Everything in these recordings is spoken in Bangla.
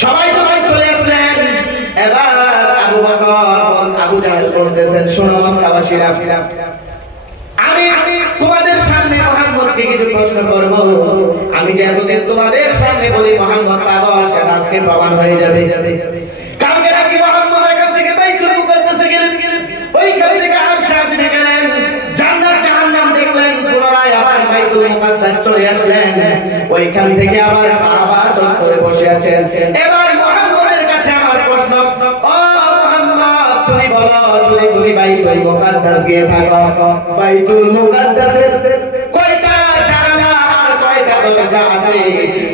সবাই চলে আসলেন। এবার আবু বকর আবু জাহেল বলতেছেন, শোনো মক্কাবাসীরা, আমি তোমাদের সামনে মুহাম্মদকে কিছু প্রশ্ন করব। আমি যে এতদিন তোমাদের সামনে বলি মুহাম্মদ পাগল, সেটা আজকে প্রমাণ হয়ে যাবে। কালকে নাকি মুহাম্মদ এখান থেকে বাইতুল মুকাদ্দাসে গেলেন, ওইখান থেকে আরশ আজিমে গেলেন, জান্নাত জাহান্নাম দেখলেন, পুনরায় আবার বাইতুল মুকাদ্দাস চলে আসলেন, ওইখান থেকে আবার কাবা চত্বরে বসে আছেন। এবার মুহাম্মদের কাছে আমার প্রশ্ন, ও মুহাম্মদ তুমি বলো, যদি তুমি বাইতুল মুকাদ্দাস গিয়ে থাকো, বাইতুল মুকাদ্দাসের কয়টা জানালা আর কয়টা দরজা আছে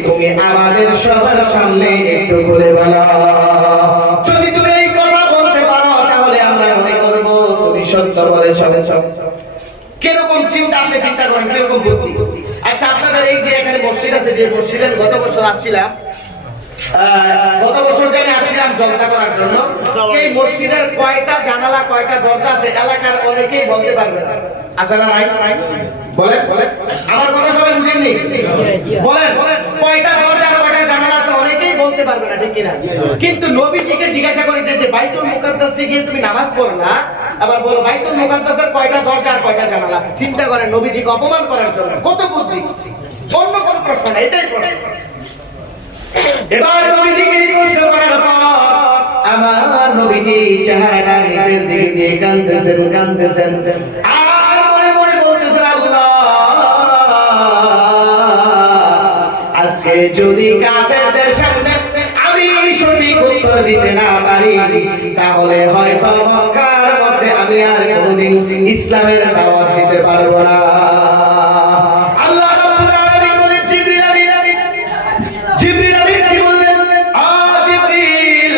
তুমি আমাদের সবার সামনে একটু খুলে বলো। যদি তুমি এই কথা বলতে পারো তাহলে আমরা মনে করব তুমি সত্য বলেছো। কিরকম চিন্তা, আপনি চিন্তা করেন কিরকম বুদ্ধি। আচ্ছা, আপনাদের এই যে এখানে মসজিদ আছে, যে মসজিদে গত বছর আসছিলাম, গত বছর যে আমি আসছিলাম জলসা করার জন্য, এই মসজিদের কয়টা জানালা কয়টা দরজা আছে এলাকার অনেকেই বলতে পারবে না। আছে না নাই? বলেন বলেন, আমার কথা সবাই বুঝেননি? বলেন কয়টা দরজা কয়টা জানালা আছে অনেকেই বলতে পারবে না, ঠিক কিনা? কিন্তু নবীজিকে জিজ্ঞাসা করেছে যে বাইতুল মুকাদ্দাসে গিয়ে তুমি নামাজ পড়লা, আবার বলো বাইতুল মুকাদ্দাসের কয়টা দরজা আর কয়টা জানালা আছে। চিন্তা করেন, নবীজিকে অপমান করার জন্য কত বুদ্ধি, অন্য কোনো প্রশ্ন না, এটাই প্রশ্ন। এবার নবীজিকে প্রশ্ন করার পর আমার নবীজি চেহারাটা নিচের দিকে দিয়ে কাঁদতেছেন আর মনে মনে বলতেছেন, আল্লাহ আজকে যদি কাফেরদের সামনে আমি সঠিক উত্তর দিতে না পারি, তাহলে হয়তো মক্কার মধ্যে আমি আর কোনোদিন ইসলামের দাওয়াত দিতে পারবো না। আল্লাহ রাব্বুল আলামিন বলেন, জিবরিল কি বললেন? জিবরিল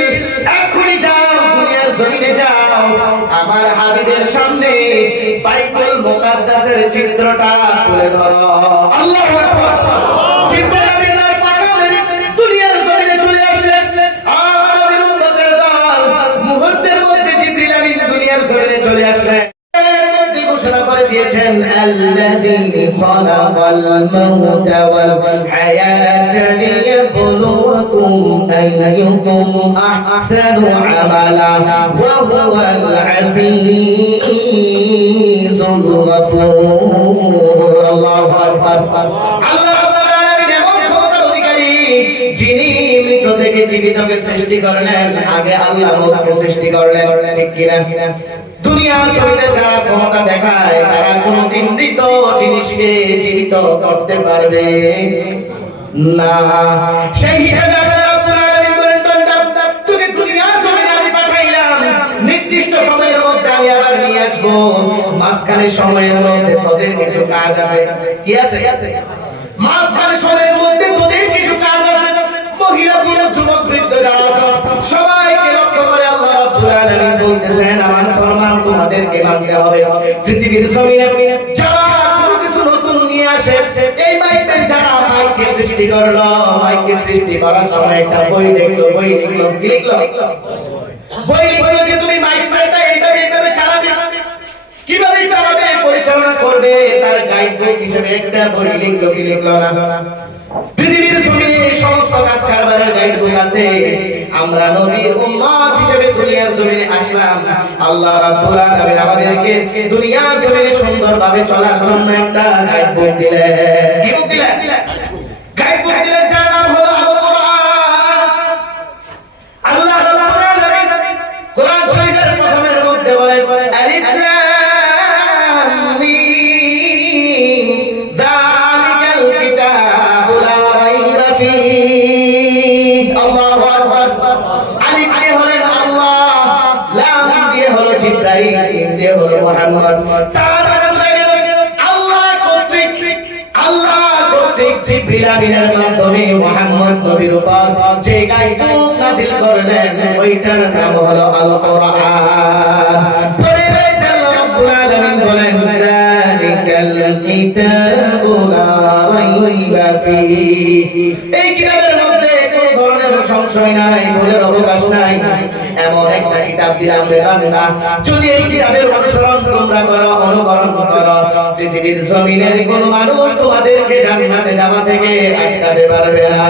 এখনই যাও, দুনিয়ার জমিনে যাও, আমার হাবিবের সামনে বাইতুল মুকাদ্দাসের চিত্রটা তুলে ধরো। আল্লাহু আকবার। জিবরিল আমিনের পাকা মেরে দুনিয়ার জমিনে চলে আসলেন। আর নবীর উম্মতের দল মুহূর্তের মধ্যে জিবরিল আমিন দুনিয়ার জমিনে চলে আসলেন। ঘোষণা করে দিয়েছেন, আল্লাযী খালাকাল মাউতা ওয়াল হায়াতা লিয়াবলুয়াকুম আইয়ুকুম আহসানু আমালা ওয়া হুয়াল আজিজুল গফুর। আল্লাহু আকবার। আল্লাহ রাব্বুল আলামিন এমন ক্ষমতার অধিকারী, যিনি মৃত থেকে জীবিতকে সৃষ্টি করলেন, আগে আল্লাহ মূতকে সৃষ্টি করলেন, ঠিক কিনা? দুনিয়ার জমিনে যারা ক্ষমতা দেখায় তারা কোনদিন মৃত জিনিসকে জীবিত করতে পারবে না। সেই হিসাবে আল্লাহ রাব্বুল আলামিন বলেন, বান্দা তোকে দুনিয়ার জমিনে আমি পাঠাইলাম, নির্দিষ্ট সময়ের মধ্যে আমি আবার নিয়ে আসবো, মাঝখানে সময়ের মধ্যে তোদের কিছু কাজ আছে। কি আছে? মাঝখানে সময়ের মধ্যে তোদের কিছু কাজ আছে। মহিলা পুরুষ যুবক বৃদ্ধ যারা আছে সবাইকে লক্ষ্য করে আল্লাহ রাব্বুল আলামিন বলতেছেন, আমার ফরমান তোমাদেরকে মানতে হবে। পৃথিবীর জমিনে যারা কোনো কিছু নতুন নিয়ে আসে, এই মাইকের যারা মাইককে সৃষ্টি করলো, মাইককে সৃষ্টি করার সময় একটা বই লিখলো, কি লিখলো? বই লিখলো যে তুমি মাইক সেটটা এইভাবে চালাবে, কিভাবে চালাবে, পরিচালনা করবে, তার গাইড বই হিসেবে একটা বই লিখলো, কি লিখলো না? পৃথিবীর জমিনে সমস্ত কাজ কারবারের গাইড বই আছে। আমরা নবীর উম্মত হিসেবে দুনিয়ার জমিনে আসলাম, আল্লাহ রাব্বুল আলামিন আমাদেরকে দুনিয়ার জমিনে সুন্দরভাবে চলার জন্য একটা গাইড বই দিলেন। কি বই দিলেন? গাইড বই দিলেন, যার নাম হলো আল কোরআন। আল্লাহ রাব্বুল আলামিন কোরআন শরীফের প্রথমের মধ্যে বলেন, আলিফ লাম মিম যালিকাল কিতাবু লা রাইবা ফীহি। আল্লাহু আকবার। আলিফ দিয়ে হলেন আল্লাহ, লাম দিয়ে হলো জিবরাইল, মিম দিয়ে হলো মুহাম্মদ। তার মানে আল্লাহ কর্তৃক জিবরিল আমিনের মাধ্যমে মুহাম্মদ নবীর উপর যে গায়ব নাযিল করলেন, ওইটার নাম হলো আল কোরআন। পরে আল্লাহ রাব্বুল আলামিন বলেন, যালিকাল কিতাবু লা রাইবা ফীহি। এই কিতাবের মধ্যে কোনো ধরনের সংশয় নাই, ভুলের অবকাশ নাই। এমন একটা কিতাব দিলাম রে বান্দা, যদি এই কিতাবের অনুসরণ তোমরা করো, অনুকরণ করো, পৃথিবীর জমিনের কোন মানুষ তোমাদেরকে জান্নাতে যাওয়া থেকে আটকাতে পারবে না,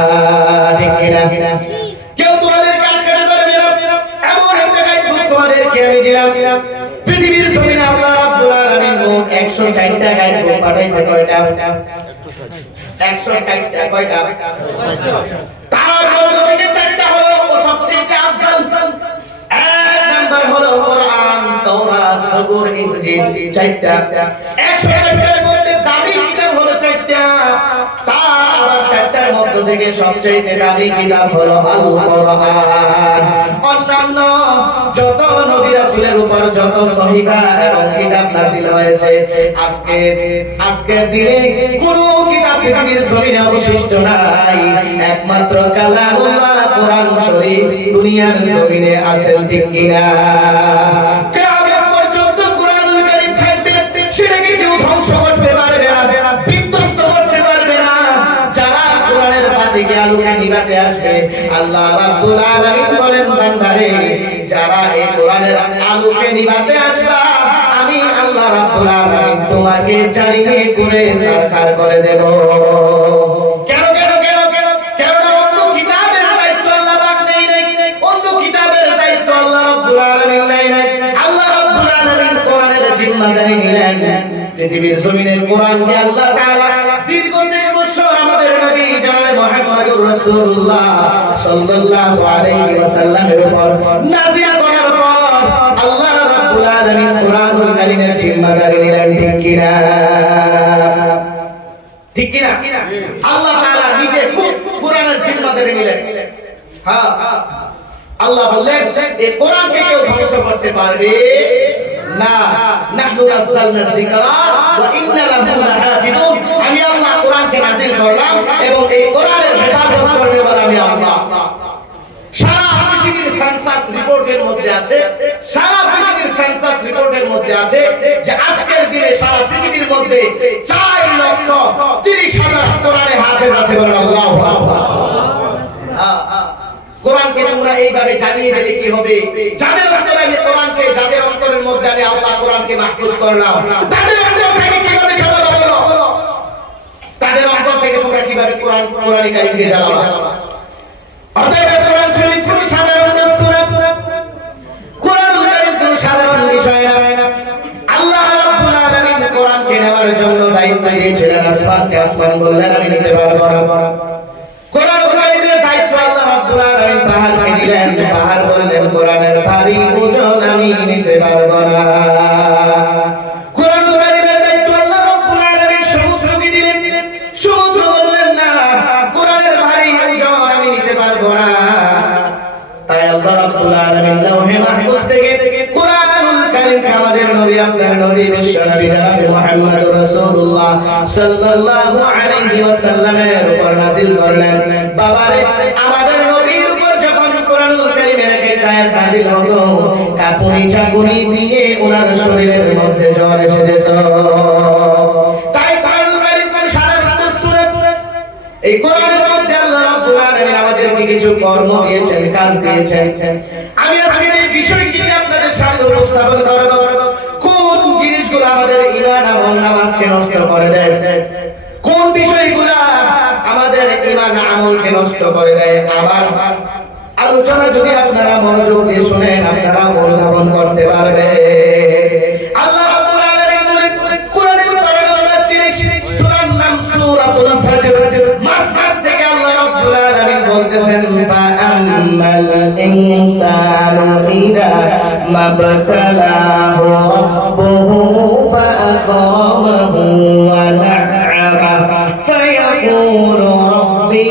ঠিক কিনা? কেউ পৃথিবীর জমিনে আল্লাহ রাব্বুল আলামিন মোট 104টা গায়েব পাঠাইছে কয়টা? 104টা কয়টা? তার মধ্যে থেকে 4টা হলো সবচেয়ে আফজাল। এক নাম্বার হলো কোরআন, তাওরাত, জবুর, ইনজিল। 4টা 104টার মধ্যে দামি কিতাব হলো 4টা। তার আবার 4টার মধ্যে থেকে সবচেয়ে দামি কিতাব হলো আল কোরআন। অন্যান্য যত নবী রাসূলের উপর যত সহিফা এবং কিতাব নাযিল হয়েছে, আজকের দিনে কোনো কিতাব পৃথিবীর জমিনে অবশিষ্ট নাই। একমাত্র কালামুল্লাহ কোরআন শরীফ দুনিয়ার জমিনে আছে, ঠিক কিনা? কিয়ামত পর্যন্ত কোরআনুল কারীম থাকবে, সেটাকে কেউ ধ্বংস করতে পারবে না, বিধ্বস্ত করতে পারবে না। যারা কোরআনের বাতিকে আলোকে নিভাতে আসবে, আল্লাহ রাব্বুল আলামিন বলেন, বান্দারে যারা এই কোরআনের আলোকে নিভাতে আসবা, আমি আল্লাহ রাব্বুল আলামিন তোমাকে জ্বালিয়ে পুড়ে ছারখার করে দেব। কেন কেন কেন কেন না অন্য কিতাবের দায়িত্ব আল্লাহ পাক নেই নাই, অন্য কিতাবের দায়িত্ব আল্লাহ রাব্বুল আলামিন নেই নাই। আল্লাহ রাব্বুল আলামিন কোরআনের জিম্মাদারি নিলেন। পৃথিবীর জমিনের কোরআনকে আল্লাহ তাআলা দীর্ঘ 3 বছর আমাদের নবী জনাবে মুহাম্মদুর রাসূলুল্লাহ সাল্লাল্লাহু আলাইহি ওয়াসাল্লামের উপর নাযিল করার পর আল্লাহ রাব্বুল আলামিন কোরআনুল কারীমের জিম্মাদারি নিলেন, ঠিক কিনা? ঠিক কিনা? আল্লাহ তাআলা নিজে খুব কোরআনের জিম্মাদারি নিলেন। হ্যাঁ, আল্লাহ বললেন এই কোরআনকে কেউ ধ্বংস করতে পারবে না। নাহনু নাযালনা যিকরা ওয়া ইন্না লাহু লাহাফিজুন। আমি আল্লাহ কোরআনকে নাযিল করলাম এবং এই কোরআনের হেফাজত করবে বলে আমি আল্লাহ। সারা পৃথিবীর সেন্সাস রিপোর্টের মধ্যে আছে, সারা পৃথিবীর সেন্সাস রিপোর্টের মধ্যে আছে যে আজকের দিনে সারা পৃথিবীর মধ্যে 4,30,000 কোরআনের হাফেজ আছে বলে আল্লাহু আকবার। কোরআনকে তোমরা এইভাবে জ্বালিয়ে দিলে কি হবে? যাদের অন্তরে আমি কোরআনকে, যাদের অন্তরের মধ্যে আমি আল্লাহ কোরআনকে মাহফুজ করলাম, তাদের অন্তর থেকে কিভাবে জ্বালাবা বলো? তাদের অন্তর থেকে তোমরা কিভাবে কোরআনে কারীমকে জ্বালাবা? অতএব কোরআন শরীফ কোনো সাধারণ বস্তু না, কোরআনুল কারীম কোনো সাধারণ বিষয় না। আল্লাহ রাব্বুল আলামিন কোরআনকে নেওয়ার জন্য দায়িত্ব দিয়েছিলেন আসমানকে, আসমান বললেন আমি নিতে পারবো না। কোরআনুল কারীমের দায়িত্ব আল্লাহ রাব্বুল আলামিন পাহাড়কে দিলেন, পাহাড় বললেন কোরআনের ভারী ওজন আমি নিতে পারবো না। কোরআনুল কারীমের দায়িত্ব আল্লাহ রাব্বুল আলামিন সমুদ্রকে দিলেন, সমুদ্র বললেন না কোরআনের ভারী ওজন আমি নিতে পারবো না। তাই আল্লাহ রাব্বুল আলামিন লাওহে মাহফুজ থেকে কোরআনুল কারীমকে আমাদের নবী, আপনার নবী বিশ্ব নবী জনাবে মুহাম্মদুর রাসূলুল্লাহ সাল্লাল্লাহু আলাইহি ওয়াসাল্লামের উপর নাযিল করলেন। বাবারে আমাদের নবীর উপর যখন কোরআনুল কারীমের একটা আয়াত নাযিল হতো, কাঁপুনি চাকুনি দিয়ে ওনার শরীরের মধ্যে জ্বর এসে যেত। তাই কোরআনুল কারীম কোন সাধারণ বস্তু না। এই কোরআনের মধ্যে আল্লাহ রাব্বুল আলামিন আমাদেরকে কিছু কর্ম দিয়েছেন, কাজ দিয়েছেন। আমি আজকে এই বিষয়টি আপনাদের সামনে উপস্থাপন করব। কোন জিনিসগুলো আমাদের ঈমান এবং নামাজকে নষ্ট করে দেয়, কোন বিষয়গুলো আমাদের ঈমান আমলকে নষ্ট করে দেয়। আবার আলোচনা যদি আপনারা মনোযোগ দিয়ে শুনেন, আপনারা অনুধাবন করতে পারবে। আল্লাহ রাব্বুল আলামিন বলেন কোরআনের পারা নম্বর 30 সূরার নাম সূরাতুল ফাজর। মাঝখান থেকে আল্লাহ রাব্বুল আলামিন বলতেছেন ফাআম্মাল ইনসানু ইযা মাবতালাহু রাব্বুহু ফাআকরামাহু ওয়া না'আমা ফায়াকুলু রাব্বি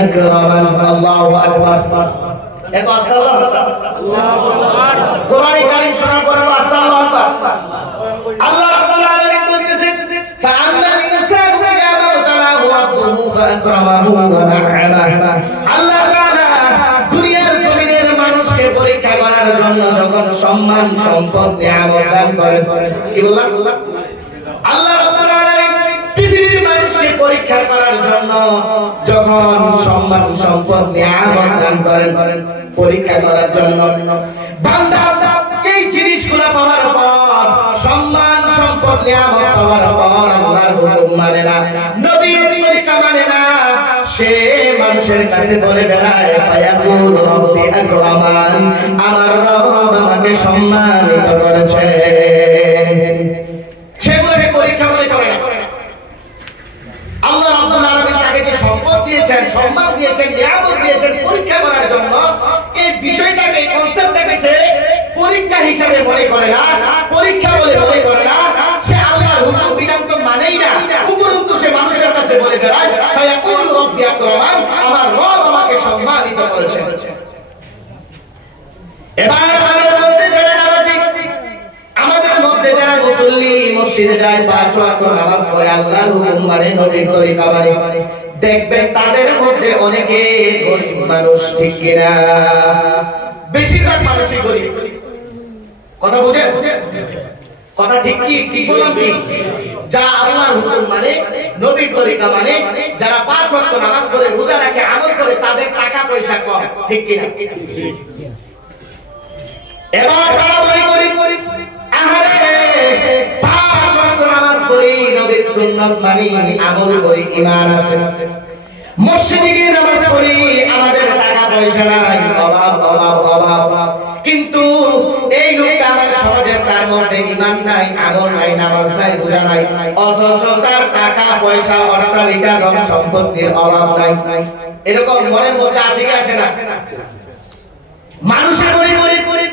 আকরামান। আল্লাহু আকবার। এত আস্তাগফিরুল্লাহ, আল্লাহু আকবার। কোরআনে কারীম শোনার পরে আস্তাগফিরুল্লাহ। আল্লাহ রাব্বুল আলামিন বলতেছেন ফাআম্মাল ইনসানু ইযা মাবতালাহু রাব্বুহু ফাআকরামাহু ওয়া না'আমা। আল্লাহ তাআলা দুনিয়ার জমিনের মানুষকে পরীক্ষা করার জন্য যখন সম্মান, সম্পদ, নিয়ামত দান করেন, কি বললাম? আল্লাহ রাব্বুল আলামিন পৃথিবীর মানুষকে পরীক্ষা করার জন্য যখন সম্মান, সম্পদ, নিয়ামত দান করেন, পরীক্ষা করার জন্য বান্দা এই জিনিসগুলো পাওয়ার পর, সম্মান, সম্পদ, নিয়ামত পাওয়ার পর আল্লাহর হুকুম মানে না, নবীর তরিকা মানে না, সে মানুষ মানুষের কাছে বলে বেড়ায় ফায়াকুল রব্বি আকরামান, আমার রব আমাকে সম্মানিত করেছে। সেগুলোকে পরীক্ষা মনে করে না। আল্লাহ রাব্বুল আলামিন তাকে যে সম্পদ দিয়েছেন, সম্মান দিয়েছেন, নিয়ামত দিয়েছেন পরীক্ষা করার জন্য, এই বিষয়টাকে, এই কনসেপ্টটাকে সে পরীক্ষা হিসেবে মনে করে না, পরীক্ষা বলে মনে করে না। সে আল্লাহর হুকুম বিধান তো মানেই না, উপরন্তু সে মানুষের কাছে বলে বেড়ায় ফায়াকুলু রব্বি আকরামান, আমার রব আমাকে সম্মানিত করেছেন। এবার আমাদের মধ্যে যারা নামাজি, আমাদের মধ্যে যারা মুসল্লি, মসজিদে যায়, 5 ওয়াক্ত নামাজ পড়ে, আল্লাহর হুকুম মানে, নবীর তরিকা মানে, দেখবেন তাদের মধ্যে অনেকে গরিব মানুষ, ঠিক কিনা? বেশিরভাগ মানুষই গরিব। কথা বুঝেন? কথা ঠিক কি? ঠিক বললাম কি? যারা আল্লাহর হুকুম মানে, নবীর তরিকা মানে, যারা 5 ওয়াক্ত নামাজ পড়ে, রোজা রাখে, আমল করে, তাদের টাকা পয়সা কম, ঠিক কিনা? এবার তারা মনে করি আহারে 5 ওয়াক্ত নামাজ পড়ি, নবীর সুন্নাত মানি, আমল করি, ঈমান আছে, মসজিদে গিয়ে নামাজ পড়ি, আমাদের টাকা পয়সা নাই, অভাব অভাব অভাব, কিন্তু এই লোকটা আমার সমাজের, তার মধ্যে ঈমান নাই, আমল নাই, নামাজ নাই, রোজা নাই, অথচ তার টাকা পয়সা, অট্টালিকা, ধন সম্পত্তির অভাব নাই। এরকম মনের মধ্যে আসে কি আসে না? মানুষের মনে করি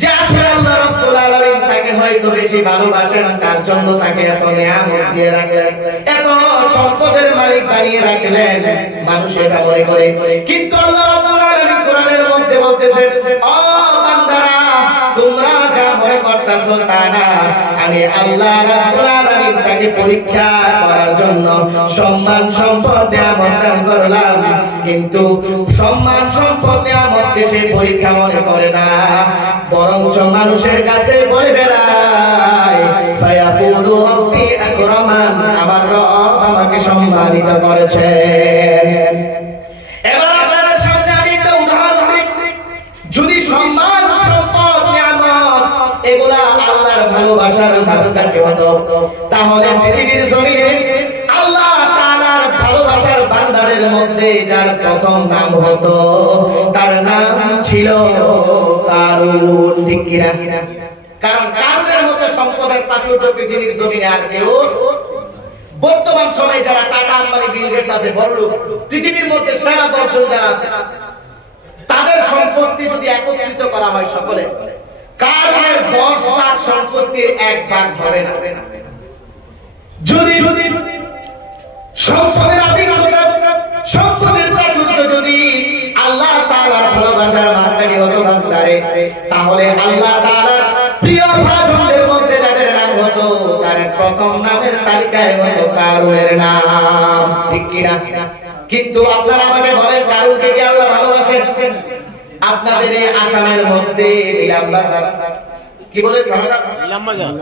যে আসলে আল্লাহ রাব্বুল আলামিন তাকে হয়তো বেশি ভালোবাসেন, তার জন্য তাকে এত নিয়ামত দিয়ে রাখলেন, এত সম্পদের মালিক বানিয়ে রাখলেন, মানুষ এটা মনে করে। কিন্তু আল্লাহ রাব্বুল আলামিন কোরআনের মধ্যে বলতেছেন, ও বান্দারা, তোমরা যা মনে করতেছো তা না, আমি আল্লাহ রাব্বুল আলামিন তাকে পরীক্ষা করার জন্য সম্মান সম্পদ নিয়ামত দান করলাম, কিন্তু সম্মান সম্পদ নিয়ামতকে সে পরীক্ষা মনে করে না, বরঞ্চ মানুষের কাছে বলে বেড়ায় ফায়াকুলু রব্বি আকরামান, আমার রব আমাকে সম্মানিত করেছে। এবার আপনাদের সামনে আমি একটা উদাহরণ দিই। যদি সম্মান, সম্পদ, নিয়ামত এগুলা আল্লাহর ভালোবাসার মাপকাঠি হতো, তাহলে পৃথিবীর জমিনে আল্লাহ তাআলার ভালোবাসার বান্দাদের মধ্যে যার প্রথম নাম হতো, তার নাম ছিল কারুন, ঠিক কিনা? কারণ কারুনের মতো সম্পদের প্রাচুর্য পৃথিবীর জমিনে আর কেউ, বর্তমান সময়ে যারা টাটা, আম্বানি, বিল গেটস আছে, বড়লোক, পৃথিবীর মধ্যে সেরা 10 জন যারা আছে, তাদের সম্পত্তি যদি একত্রিত করা হয় সকলে, কারুনের 10 ভাগ সম্পত্তির 1 ভাগ হবে না। যদি সম্পদের আধিক্যতা, সম্পদের প্রাচুর্য যদি আল্লাহ তাআলার ভালোবাসার মাপকাঠি হতো বান্দারে, তাহলে আল্লাহ তাআলার প্রিয় ভাজনদের মধ্যে যাদের নাম হতো, তার প্রথম নামের তালিকায় হতো কারুনের নাম, ঠিক কিনা? কিন্তু আপনারা আমাকে বলেন, কারুনকে কি আল্লাহ ভালোবাসেন? আপনাদের এই আসামের মধ্যে নিলাম বাজার, কি বলে? নিলাম বাজার,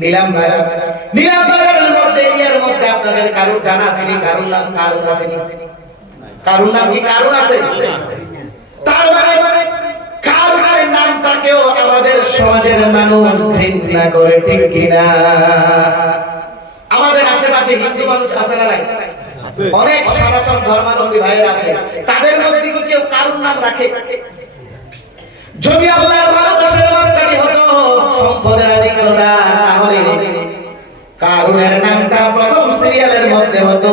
নিলাম বাজারের মধ্যে, এর মধ্যে আপনাদের কারুন জানা আছে নি? কারুন নাম কারুন আছে নি? কারুন নাম কি কারুন আছে? তার মানে কারুনের নামটাকেও আমাদের সমাজের মানুষ ঘৃণা করে, ঠিক কিনা? আমাদের আশেপাশে হিন্দু মানুষ আছে না নাই? অনেক সনাতন ধর্মাবলম্বী ভাইয়েরা আছে, তাদের মধ্যে কি কেউ কারুন নাম রাখে? যদি আল্লাহর ভালোবাসার মাপকাঠি হতো সম্পদের আধিক্যতা, তাহলে কারুনের নামটা প্রথম সিরিয়ালের মধ্যে হতো।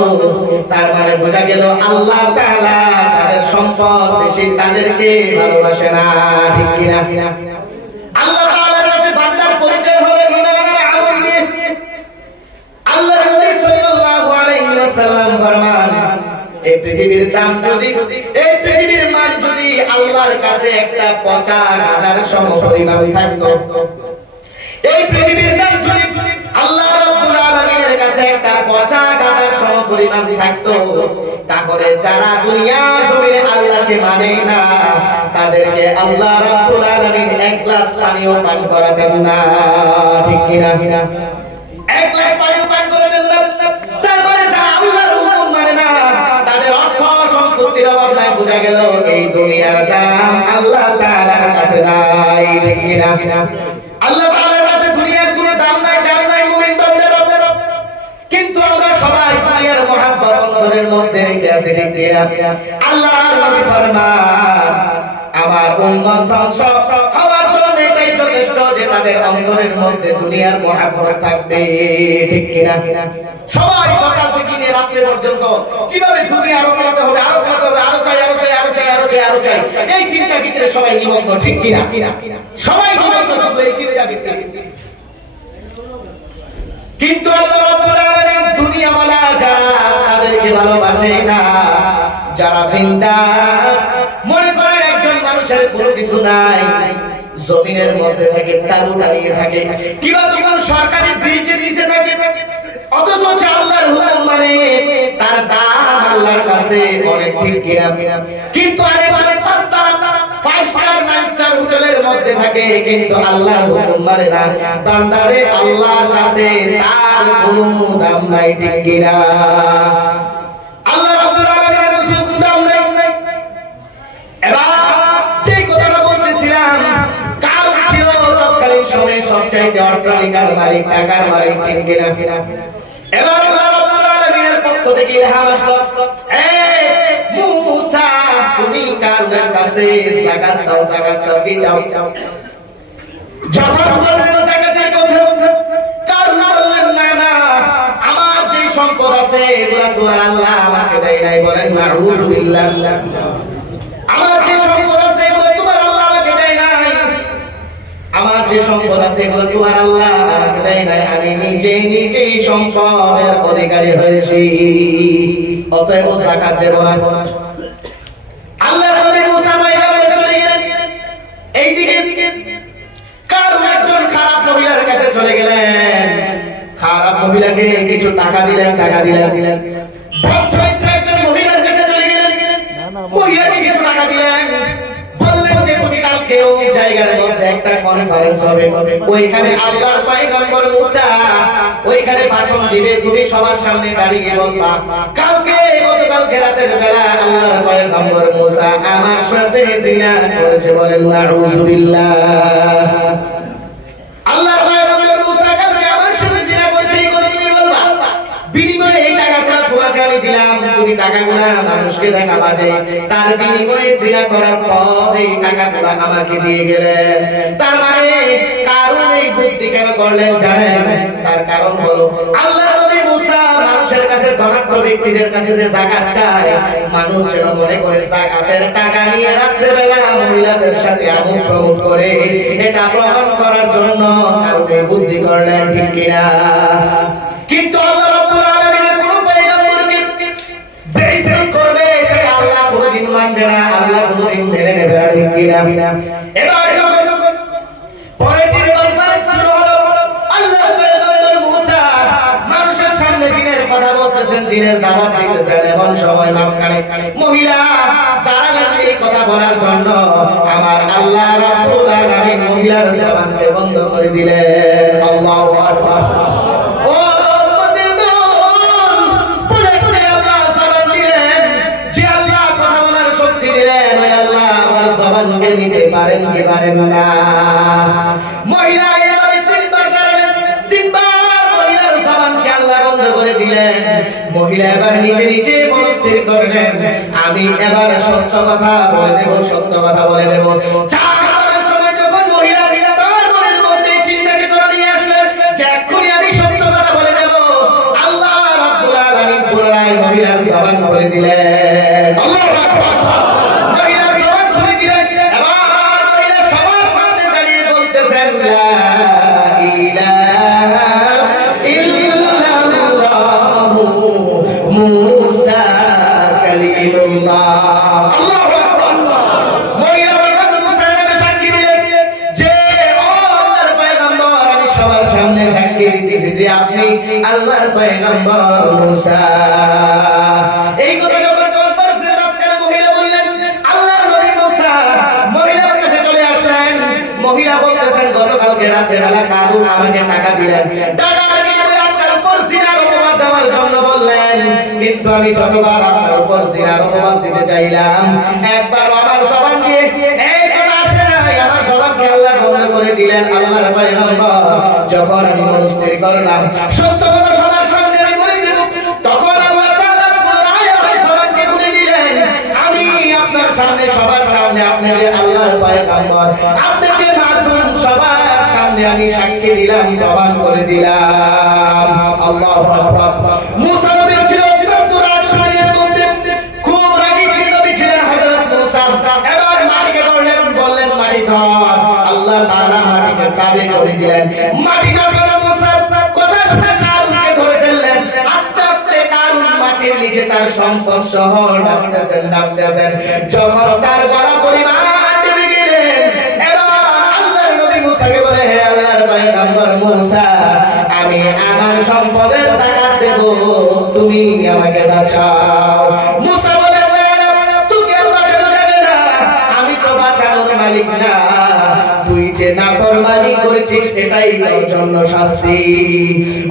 তার মানে বোঝা গেল আল্লাহ তাআলা তাদের সম্পদ বেশি, তাদেরকে ভালোবাসে না, ঠিক কিনা? আল্লাহ তাআলার কাছে বান্দার পরিচয় হবে ঈমানের আমল দিয়ে। আল্লাহর নবী সাল্লাল্লাহু আলাইহি ওয়াসাল্লাম ফরমান, এই পৃথিবীর দাম যদি, এই পৃথিবীর মান যদি আল্লাহর কাছে একটা পচা গাদার সমপরিমাণ থাকতো, এই পৃথিবীর দাম যদি আল্লাহ রাব্বুল আলামিনের কাছে একটা পচা গাদার সমপরিমাণ থাকতো, তাহলে যারা দুনিয়ার জমিনে আল্লাহকে মানে না, তাদেরকে আল্লাহ রাব্বুল আলামিন 1 গ্লাস পানিও পান করাতেন না, ঠিক কিনা? 1 গ্লাস পানিও পান করাতেন না। তার মানে যারা আল্লাহর হুকুম মানে না, তাদের অর্থ সম্পত্তির অভাব নাই, বোঝা গেল এই দুনিয়ার দাম আল্লাহ তাআলার কাছে নাই, ঠিক কিনা? আল্লাহ তাআলার কাছে দুনিয়ার কোনো দাম নাই, দাম নাই মুমিন বান্দারা। কিন্তু আমরা সবাই দুনিয়ার মহব্বত অন্তরের মধ্যে রেখে আছে ঠিক কিনা? আল্লাহর নবী ফরমান আমার উম্মত ধ্বংস হওয়ার জন্য এটাই যথেষ্ট যে তাদের অন্তরের মধ্যে দুনিয়ার মহব্বত থাকবে ঠিক কিনা? সবাই সকাল থেকে নিয়ে রাত্রি পর্যন্ত কিভাবে দুনিয়া আরো কামাতে হবে, আরো কামাতে হবে, আরো চাই, আরো চাই, আরো চাই, আরো চাই, আরো চাই, এই চিন্তা ভিতরে সবাই নিমগ্ন ঠিক কিনা? সবাই নিমগ্ন শুধু এই চিন্তা ভিতরে। কিন্তু আল্লাহ রাব্বুল আলামিন দুনিয়াওয়ালা যারা তাদেরকে ভালোবাসে না, যারা বিন্দাস মনে করেন একজন মানুষের কোনো কিছু নাই, জমিনের মধ্যে থাকে, তালু দাঁড়িয়ে থাকে, কিংবা কোনো সরকারি ব্রিজের নিচে থাকে, অথচ আল্লাহর হুকুম মানে তার দাম আল্লাহর কাছে অনেক ঠিক কিনা? কিন্তু আরেকজন 5 স্টার 9 স্টার হোটেলের মধ্যে থাকে কিন্তু আল্লাহর হুকুম মানে না, বান্দারে আল্লাহর কাছে তার কোনো দাম নাই ঠিক কিনা? আল্লাহ রাব্বুল আলামিনের রাসূল কোনো দাম নাই। এবার যে কথাটা বলতেছিলাম, কাল ছিল তৎকালীন সময়ে সবচাইতে অট্টালিকার মালিক, টাকার মালিক ঠিক কিনা? এবার আল্লাহ রাব্বুল আলামিনের পক্ষ থেকে ইলহাম আসলো, মুসা তুমি কারুনের কাছে যাকাত চাও, যাকাত চাও, কি চাও? যখন বললেন যাকাতের কথা, কারুন বললেন না না, আমার যে সম্পদ আছে এগুলা তোমার আল্লাহ আমাকে দেয় নাই। বলেন নাউযুবিল্লাহ। আমার যে সম্পদ আছে এগুলা তোমার আল্লাহ আমাকে দেয় নাই, আমার যে সম্পদ আছে এগুলো তোমার আল্লাহ আমাকে দেয় নাই, আমি নিজেই সম্পদের অধিকারী হয়েছি, অতএব যাকাত দেব না। আল্লাহর নবী মুসা ময়দানে চলে গেলেন, এইদিকে কারণ একজন খারাপ মহিলার কাছে চলে গেলেন, খারাপ মহিলাকে কিছু টাকা দিলেন, বদচরিত্র একজন মহিলার কাছে চলে গেলেন, মহিলাকে কিছু টাকা দিলেন, বললেন যে তুমি কালকে ওই জায়গার মধ্যে একটা কনফারেন্স হবে, ওইখানে আল্লাহর পয়গম্বর মুসা ওইখানে ভাষণ দিবে, তুমি সবার সামনে দাঁড়িয়ে বলবা গতকালকে রাতের বেলা আল্লাহর পয়গম্বর মুসা আমার সাথে জিনা করেছে। বলেন নাউযুবিল্লাহ। আল্লাহর পয়গম্বর মুসা কালকে আমার সাথে জিনা করেছে, এই কথা তুমি বলবা, বিনিময়ে এই টাকাগুলো তোমাকে আমি দিলাম, তুমি টাকাগুলো মানুষকে দেখাবা যে তার বিনিময়ে জিনা করার পর এই টাকাগুলো আমাকে দিয়ে গেলেন। তার মানে কারণ এই বুদ্ধি কেন করলেন জানেন? তার কারণ হলো আল্লাহর নবী মুসা মানুষের কাছে, ধনাঢ্য ব্যক্তিদের কাছে যে যাকাত চায়, মানুষ যেন মনে করে যাকাতের টাকা নিয়ে রাত্রেবেলা মহিলাদের সাথে আমোদ প্রমোদ করে, এটা প্রমাণ করার জন্য কারণ এই বুদ্ধি করলেন ঠিক কিনা? কিন্তু আল্লাহ রাব্বুল আলামিনের কোন পয়গম্বরকে বেইজ্জত করবে সেটা আল্লাহ কোনদিন মানবে না, আল্লাহ কোনদিন মেনে নেবে না ঠিক কিনা? এবার যখন পরের দিন কনফারেন্স শুরু হলো, আল্লাহর পয়গম্বর মুসা মানুষের সামনে দিনের কথা বলতেছেন, দিনের দাওয়াত দিতেছেন, এমন সময় মাঝখানে মহিলা দাঁড়ালেন এই কথা বলার জন্য, আমার আল্লাহ রাব্বুল আলামিন মহিলার জবানকে বন্ধ করে দিলেন। আল্লাহু আকবার। নিতে পারেন কি পারেন না? মহিলা এভাবে তিনবার দাঁড়ালেন, তিনবার মহিলার জবানকে আল্লাহ বন্ধ করে দিলেন। মহিলা এবার নিজে মনস্থির করলেন, আমি এবার সত্য কথা বলে দেব, সত্য কথা বলে দেব। চারবারের সময় যখন মহিলা তার মনের মধ্যে চিন্তা চেতনা নিয়ে আসলেন যে এক্ষুনি আমি সত্য কথা বলে দেব, আল্লাহ রাব্বুল আলামিন পুনরায় মহিলার জবান খুলে দিলেন। আল্লাহু আকবার। আল্লাহর পয়গম্বর মুসা। এই কথা যখন কনফারেন্সের মাঝখানে মহিলা বললেন, আল্লাহর নবী মুসা মহিলার কাছে চলে আসলেন। মহিলা বলতেছেন, গতকালকে রাতের বেলা কারুন আমাকে টাকা দিলেন, টাকার বিনিময়ে আপনার উপর জিনার অপবাদ দেওয়ার জন্য বললেন, কিন্তু আমি যতবার আপনার উপর জিনার অপবাদ দিতে চাইলাম, একবার আমার জবান দিয়ে এই কথা আসে নাই, আমার জবানকে আল্লাহ বন্ধ করে দিলেন। আল্লাহর পয়গম্বর যখন আমি মনস্থির করলাম সত্য কথা সবার সামনে আমি বলে দেব, তখন আল্লাহ তাআলা সামনে সবার সামনে আপনাকে আল্লাহর পয়গম্বর আপনাকে মাসুম সবার সামনে আমি সাক্ষী দিলাম প্রমাণ করে দিলাম আল্লাহু আকবার মুসা নবী ছিল অত্যন্ত রাগশালীর মধ্যে খুব রাগী ছিল নবী ছিলেন হযরত মুসা এবার মাটিকে বললেন মাটি ধর আল্লাহ তাআলা মাটিকে কাবে করে দিলেন মাটি যখন মুসা কথা শুনে কারুনকে ধরে ফেললেন আস্তে আস্তে কারুন মাটির নিচে তার সম্পদ সহ ডাবতেছেন যখন তার গলা পরিমাণ ডুবে গেলেন এবার আল্লাহর নবী মুসাকে বলে হে আল্লাহর পয়গম্বর মুসা আমি আমার সম্পদের যাকাত দেব তুমি আমাকে বাঁচাও মুসা বলে তোকে আর বাঁচানো যাবে না আমি তো বাঁচানোর মালিক না তুই যে নাফরমানি করেছিস এটাই তোর জন্য শাস্তি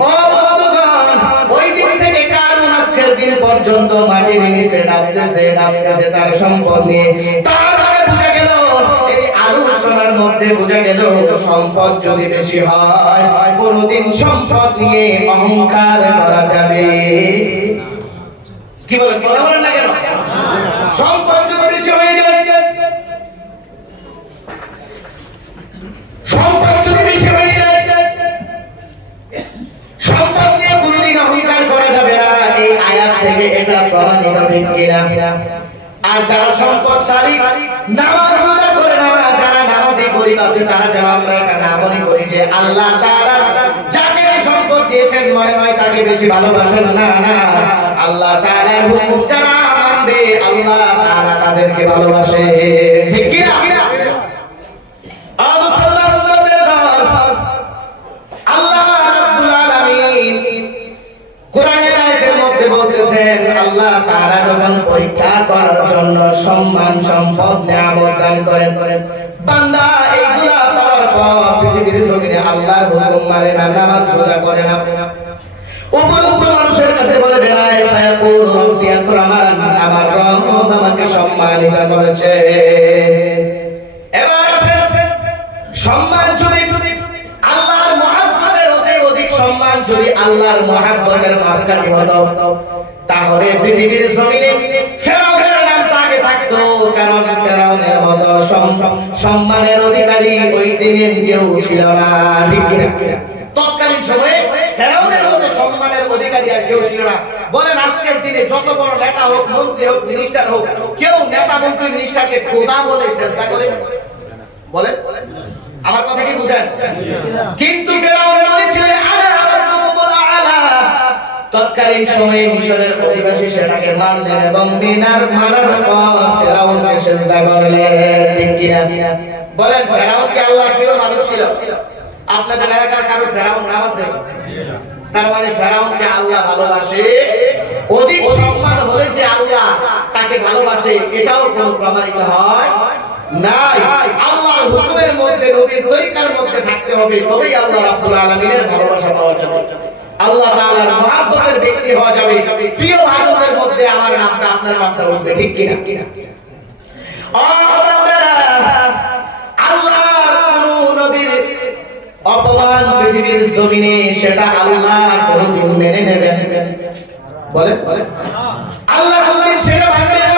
ও বন্ধুগণ ওই দিন থেকে কারুন আজকের দিন পর্যন্ত মাটির নিচে ডাবতেছে তার সম্পদ নিয়ে তারপরে বোঝা গেল এই আলোচনার মধ্যে বোঝা গেল সম্পদ যদি বেশি হয় কোনদিন সম্পদ নিয়ে অহংকার করা যাবে কি বলেন কথা বলেন না কেন সম্পদ যদি বেশি হয়ে যায় সম্পদ যদি বেশি হয়ে যায় সম্পদ নিয়ে কোনদিন অহংকার করা যাবে না এই আয়াত থেকে এটা প্রমাণিত ঠিক কিনা আর যারা সম্পদশালী নামাজ রোজা করে না যারা নামাজি গরিব আছে তারা যেন আমরা এটা না মনে করি যে আল্লাহ তাআলা যাকে সম্পদ দিয়েছেন মনে হয় তাকে বেশি ভালোবাসেন না না আল্লাহ তাআলার হুকুম যারা মানবে আল্লাহ তাআলা তাদেরকে ভালোবাসে ঠিক কি না আল্লাহ রাব্বুল আলামিন কোরআনের আয়াতের মধ্যে বলতেছেন আল্লাহ তাআলা যখন পরীক্ষা করার জন্য সম্মান সম্পদ নিয়ামত দান করেন বান্দা এইগুলা পাওয়ার পর পৃথিবীর জমিনে আল্লাহর হুকুম মানে না নামাজ রোজা করে না উপরোক্ত মানুষের কাছে বলে বেড়ায় ফায়াকুল রব্বি আকরামান আমার রব আমাকে সম্মানিত করেছে এবার আসেন সম্মান যদি আল্লাহর মহব্বতের অধিক সম্মান যদি আল্লাহর মহব্বতের মাপকাঠি হতো তাহলে পৃথিবীর জমিনে ফেরাউনের নামটা আগে থাকতো কারণ ফেরাউনের মতো সম্মানের অধিকারী ওই দিনের কেউ ছিল না ঠিক কিনা তৎকালীন সময়ে ফেরাউনের মতো সম্মানের অধিকারী আর কেউ ছিল না বলেন আজকের দিনে যত বড় নেতা হোক মন্ত্রী হোক মিনিস্টার হোক কেউ নেতা মন্ত্রী মিনিস্টারকে খোদা বলে চেষ্টা করে বলেন আমার কথা কি বুঝেন কিন্তু ফেরাউন বলেছিলেন আলা রাব্বুকুমুল আলা তৎকালীন সময়ে মিশরের অধিবাসী সেটাকে মানলেন এবং মানার পর ফেরাউনকে সিজদা করলেন ঠিক কিনা বলেন ফেরাউন কি আল্লাহ প্রিয় মানুষ ছিল আপনাদের এলাকার কারো ফেরাউন নাম আছে তার মানে ফেরাউনকে আল্লাহ ভালোবাসে অধিক সম্মান হলে যে আল্লাহ তাকে ভালোবাসে এটাও কোনো প্রমাণিত হয় নাই আল্লাহর হুকুমের মধ্যে নবীর তরিকার মধ্যে থাকতে হবে তবেই আল্লাহ রাব্বুল আলামিনের ভালোবাসা পাওয়া যাবে আল্লাহ তাআলার মহব্বতের ব্যক্তি হওয়া যাবে প্রিয় ভাইদের মধ্যে আমার নামটা আপনার নামটা উঠবে ঠিক কিনা ও বান্দারা আল্লাহর কোন নবীর অপমান পৃথিবীর জমিনে সেটা আল্লাহ কোনদিন মেনে নেবেন বলে আল্লাহ কোনদিন সেটা মানবে না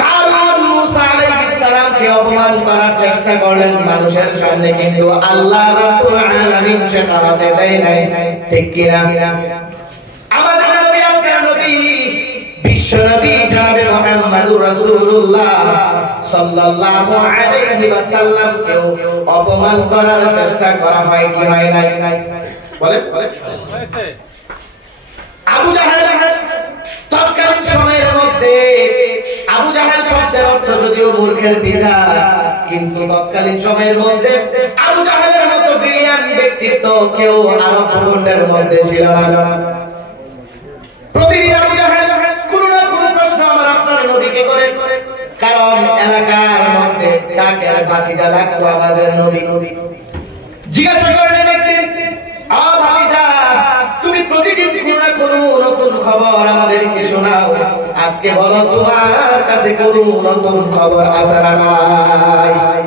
কারণ মুসা আলাইহিস সালামকে অপমান করার চেষ্টা করলেন মানুষের সামনে কিন্তু আল্লাহ রাব্বুল আলামিন সেটা হতে দেয় নাই ঠিক কি না আমাদের নবী আপনার নবী বিশ্ব নবী জনাবে মুহাম্মদুর রাসূলুল্লাহ সাল্লাল্লাহু আলাইহি ওয়াসাল্লামকে অপমান করার চেষ্টা করা হয় কি হয় নাই বলে হয়েছে আবু জাহেল তৎকালীন সময়ের মধ্যে আবু জাহেল শব্দের অর্থ যদিও মূর্খের পিতা কিন্তু তৎকালীন সময়ের মধ্যে আবু জাহেলের মতো ব্রিলিয়ান্ট ব্যক্তিত্ব কেউ আরব ভূখণ্ডের মধ্যে ছিল না প্রতিদিন আবু জাহেল কোনো না কোনো প্রশ্ন আমার আপনার নবীকে করে কারণ এলাকার মধ্যে তাকে ভাতিজা লাগতো আমাদের নবী জিজ্ঞাসা করলেন একদিন ভাতিজা তুমি প্রতিদিন কোনো না কোনো নতুন খবর আমাদেরকে শোনাও আজকে বলো তোমার কাছে কোনো নতুন খবর আছে না নাই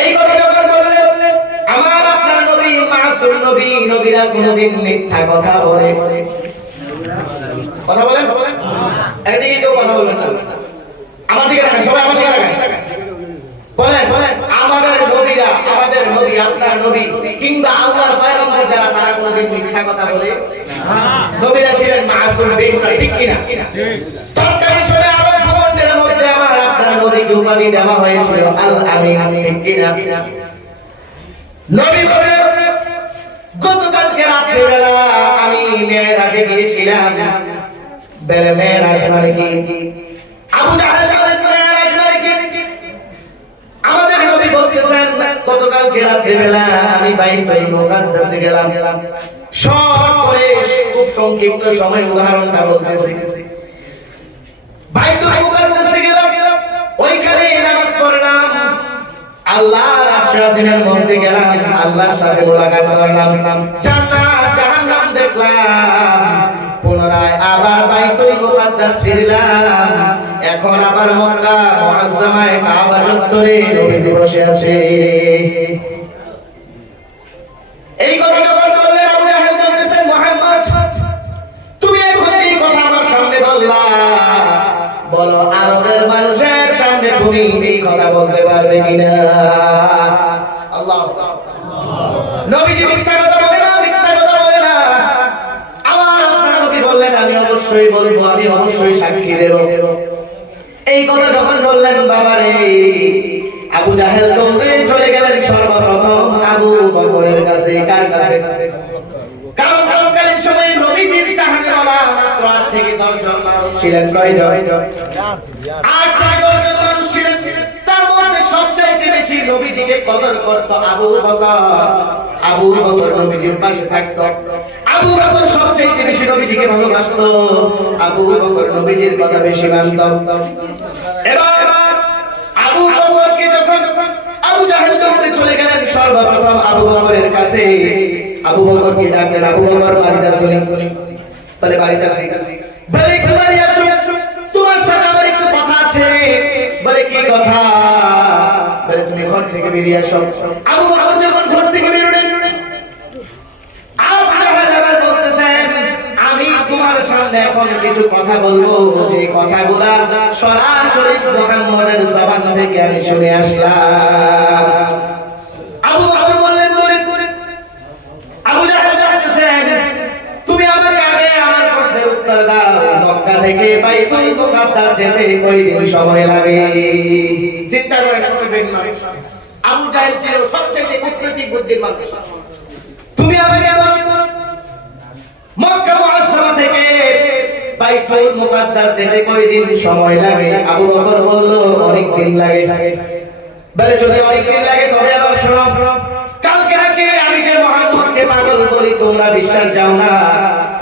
এই কথা যখন বললেন আমার আপনার নবী মাসুম নবী নবীরা কোনোদিন মিথ্যা কথা বলে কথা বলেন একদিকে কেউ কথা বলবেন না, আমার দিকে রাখেন, সবাই আমার দিকে রাখেন। বলেন আমাদের নবীরা, আমাদের নবী, আপনার নবী কিংবা আল্লাহর পয়গম্বর যারা, তারা কোনোদিন মিথ্যা কথা বলে না। নবীরা ছিলেন মাসুম, বেগুনা, ঠিক কিনা? তৎকালীন সময়ে আমার ভবনের মধ্যে আমার আপনার নবীকে উপাধি দেওয়া হয়েছিল আল আমিন, ঠিক কিনা? নবী বলে গতকালকে রাত্রিবেলা আমি মেরাজে গিয়েছিলাম। মেরাজ মানে কি? আবু জাহেল বলেন মেরাজ মানে কি? আমাদের নবী বলতেছেন গতকালকে রাত্রিবেলা আমি বাইতুল মুকাদ্দাসে গেলাম। শর্ট করে খুব সংক্ষিপ্ত সময় উদাহরণটা বলতেছি। বাইতুল মুকাদ্দাসে গেলাম, ওইখানে নামাজ পড়লাম, আল্লাহর আশীর্বাদের মধ্যে গেলাম, আল্লাহর সাথে মোলাকাত করলাম, জান্নাত জাহান্নাম দেখলাম, পুনরায় আবার বাইতুল মুকাদ্দাস ফিরলাম। এখন আবার মক্কা মুআজ্জামায়ে কাবা চত্বরে নবীজি বসে আছে। এই কথা যখন বললেন, আবু জাহেল বলতেছেন মুহাম্মদ তুমি এখন যে কথা আমার সামনে বললা, বলো আরবের মানুষের সামনে তুমি এই কথা বলতে পারবে কিনা? আল্লাহ নবীজি মিথ্যা কথা বলে না, মিথ্যা কথা বলে না। আমার আপনার নবী বললেন আমি অবশ্যই বলবো, আমি অবশ্যই সাক্ষী দেব। এই কথা যখন বললেন, বাবারে আবু জাহেল দৌড়ে চলে গেলেন সর্বপ্রথম আবু বকরের কাছে। কার কাছে? কারণ তৎকালীন সময়ে নবীজির চাহনেওয়ালা মাত্র 8 থেকে 10 জন মানুষ ছিলেন। কয়জন? 8 থেকে 10 জন মানুষ ছিলেন। তার মধ্যে সবচেয়ে বেশি নবীজিকে কদর করত আবু বকর। আবু বকর নবীজির পাশে থাকত। আবু বকর সবচেয়ে বেশি নবীজিকে ভালোবাসত। আবু বকর নবীজির কথা বেশি মানত। এবার আবু বকরকে যখন আবু জাহেল দৌড়ে চলে গেলেন সর্বপ্রথম আবু বকরের কাছে, আবু বকরকে ডাকলেন, আবু বকর বাড়িতে আসুন। বলে বাড়িতে আসি। বলে একটু বাড়ি আসো, তোমার সাথে আমার একটু কথা আছে। বলে কি কথা? বলে তুমি ঘর থেকে বেরিয়ে আসো। আবু বকর যখন ঘর থেকে বেরোলেন, আবু জাহেল আবার বলতেছেন আমি তোমার সামনে এখন কিছু কথা বলবো, যে কথাগুলো সরাসরি মুহাম্মদের জবান থেকে আমি শুনে আসলাম। আবু বকর বললেন, আবু জাহেল বলতেছেন তুমি আমাকে আগে আমার প্রশ্নের উত্তর দাও, মক্কা থেকে বাইতুল মুকাদ্দাস যেতে কয়দিন সময় লাগে? চিন্তা করেন, আবু জাহেল ছিল সবচেয়ে কূটনৈতিক বুদ্ধির মানুষ। তুমি আমাকে বলো মক্কা মুআজ্জামা থেকে বাইতুল মুকাদ্দাস যেতে কয়দিন সময় লাগে? আবু বকর বলল অনেক দিন লাগে। বলে যদি অনেক দিন লাগে তবে আবার শোনো, কালকে নাকি আমি যে মুহাম্মদকে পাগল বলি তোমরা বিশ্বাস যাও না,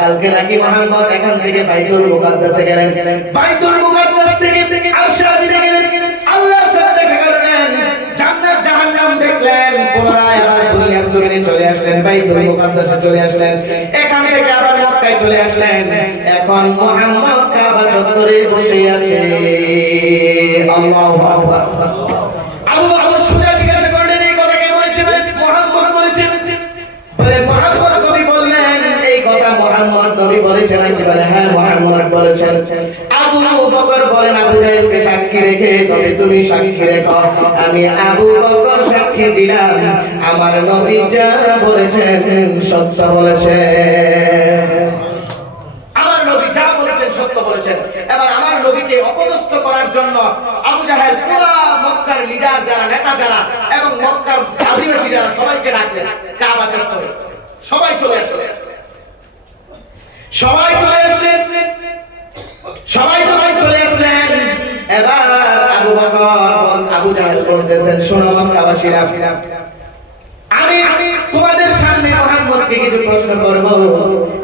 কালকে নাকি মুহাম্মদ এখান থেকে বাইতুল মুকাদ্দাসে গেলেন, বাইতুল মুকাদ্দাস থেকে আরশে আজিমে গেলেন, আল্লাহর সাথে দেখা করলেন, জান্নাত জাহান্নাম দেখলেন, পুনরায় আবার দুনিয়ার জমিনে চলে আসলেন, বাইতুল মুকাদ্দাসে চলে আসলেন, এখান থেকে আবার মক্কায় চলে আসলেন। এখন মুহাম্মদ কাবা চত্বরে বসে আছে। আল্লাহু আকবার। আবু বকর সুজা জিজ্ঞাসা করলেন এই কথা কে বলেছে? মুহাম্মদ বলেছেন। বলে মুহাম্মদ নবী বললেন এই কথা মুহাম্মদ নবী বলেছেন নাকি? বলে হ্যাঁ মুহাম্মদ বলেছেন। আবু বকর বলেন আবু জাহেলকে সাক্ষী রেখে তবে তুমি সাক্ষী রেখো, আমি আবু বকর সাক্ষী দিলাম আমার নবী যা বলেছেন সত্য বলেছেন। আমার নবী যা বলেছেন সত্য বলেছেন। এবার আমার নবীকে অপদস্থ করার জন্য আবু জাহেল পুরো মক্কার লিডার যারা, নেতা যারা এবং মক্কার আদিবাসী যারা সবাইকে ডাকলেন কাবা চত্বরে। সবাই চলে আসলেন, সবাই চলে আসলেন, সবাই চলে আসলেন। এবার আবু বকর আবু জাহেল বলতেছেন শোনো মক্কাবাসীরা, আমি তোমাদের সামনে মুহাম্মদকে কিছু প্রশ্ন করব।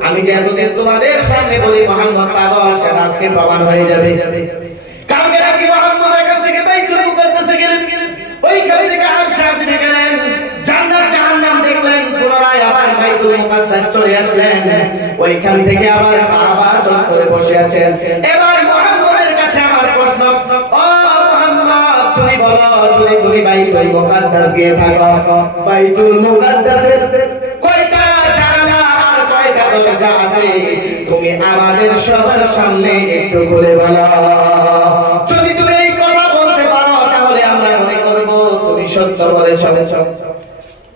আমি যে এতদিন তোমাদের সামনে বলি মুহাম্মদ পাগল, সেটা আজকে প্রমাণ হয়ে যাবে। কালকে নাকি মুহাম্মদ এখান থেকে বাইতুল মুকাদ্দাসে গেলেন, ওইখান থেকে আরশে আজিমে গেলেন, জান্নাত জাহান্নাম দেখলেন, পুনরায় আবার বাইতুল মুকাদ্দাস চলে আসলেন, ওইখান থেকে আবার কাবা চত্বরে বসে আছেন। এবার মুহাম্মদের কাছে আমার প্রশ্ন, ও মুহাম্মদ তুমি বলো, যদি তুমি বাইতুল মুকাদ্দাস গিয়ে থাকো, বাইতুল মুকাদ্দাসের কয়টা জানালা আর কয়টা দরজা আছে? তুমি আমাদের সবার সামনে একটু বলে বলো। যদি তুমি এই কথা বলতে পারো তাহলে আমরা মনে করব তুমি সত্য বলেছ।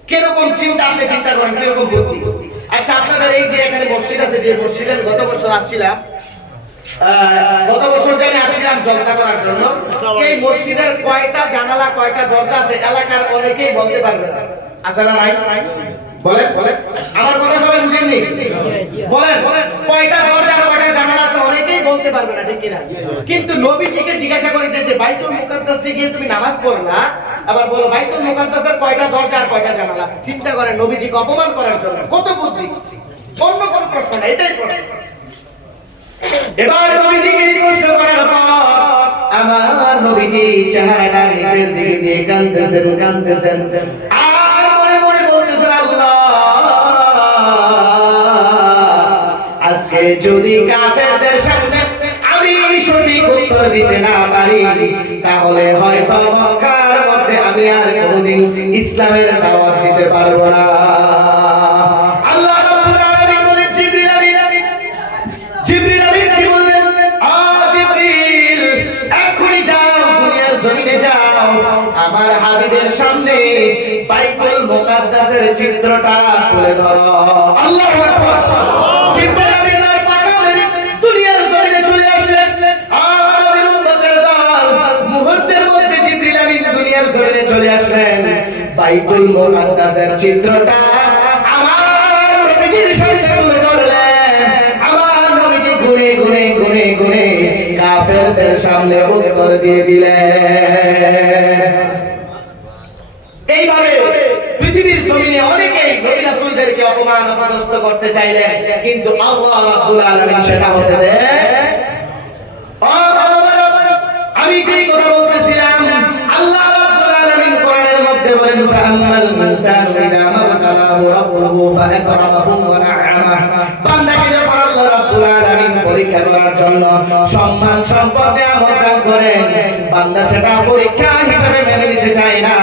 কিরকম চিন্তা, আপনি চিন্তা করেন কিরকম বুদ্ধি। আচ্ছা, আপনাদের এই যে এখানে মসজিদ আছে, যে মসজিদে আমি গত বছর আসছিলাম, গত বছর আমি আসছিলাম জলসা করার জন্য, এই মসজিদের কয়টা জানালা কয়টা দরজা আছে এলাকার অনেকেই বলতে পারবে না। আছে না নাই? বলেন বলেন, আমার কথা সবাই বুঝেননি? বলেন কয়টা দরজা কয়টা জানালা আছে অনেকেই বলতে পারবে না, ঠিক কিনা? কিন্তু নবীজিকে জিজ্ঞাসা করেছে যে বাইতুল মুকাদ্দাসে গিয়ে তুমি নামাজ পড়লা, আবার বলো বাইতুল মুকাদ্দাসের কয়টা দরজা আর কয়টা জানালা আছে। চিন্তা করেন, নবীজিকে অপমান করার জন্য কত বুদ্ধি। অন্য কোনো প্রশ্ন না, এটাই প্রশ্ন। এবার নবীজিকে এই প্রশ্ন করার পর আমার নবীজি চেহারাটা নিচের দিকে দিয়ে কাঁদতেছেন আর মনে মনে বলতেছেন, আল্লাহ, আজকে যদি কাফেরদের সামনে আমি সঠিক উত্তর দিতে না পারি তাহলে হয়তো মক্কার মধ্যে আমি আর কোনোদিন ইসলামের দাওয়াত দিতে পারবো না। আল্লাহ রাব্বুল আলামিন বলেন, জিবরিল আমিন কি বললেন? জিবরিল, এখনই যাও, দুনিয়ার জমিনে যাও, আমার হাবিবের সামনে বাইতুল মুকাদ্দাসের চিত্রটা তুলে ধরো। আল্লাহু আকবার। জিবরিল আমিন পাকা মেরে দুনিয়ার জমিনে চলে আসলেন। আমাদের উম্মতের দল মুহূর্তের মধ্যে জিবরিল আমিন দুনিয়ার জমিনে চলে আসলেন। বাইতুল মুকাদ্দাসের চিত্রটা আমার নবীজির সামনে তুলে ধরলেন। আমার নবীজি গুনে কাফেরদের সামনে উত্তর দিয়ে দিলেন। এইভাবে পৃথিবীর জমিনে অনেকেই নবী রাসূলদেরকে অপমানিত করতে চাইলেন, কিন্তু আল্লাহ রাব্বুল আলামিন সেটা হতে দেন। আমি যেই কথা বলতেছিলাম, আল্লাহ রাব্বুল আলামিন কোরআনের মধ্যে বলেন, ফাআম্মাল ইনসানু ইযা মাবতালাহু রাব্বুহু ফাআকরামাহু ওয়া না'আমাহু। বান্দাকে যখন আল্লাহ রাব্বুল আলামিন পরীক্ষা করার জন্য সম্মান সম্পদ নিয়ামত দান করেন, বান্দা সেটা পরীক্ষা হিসেবে মেনে নিতে চায় না,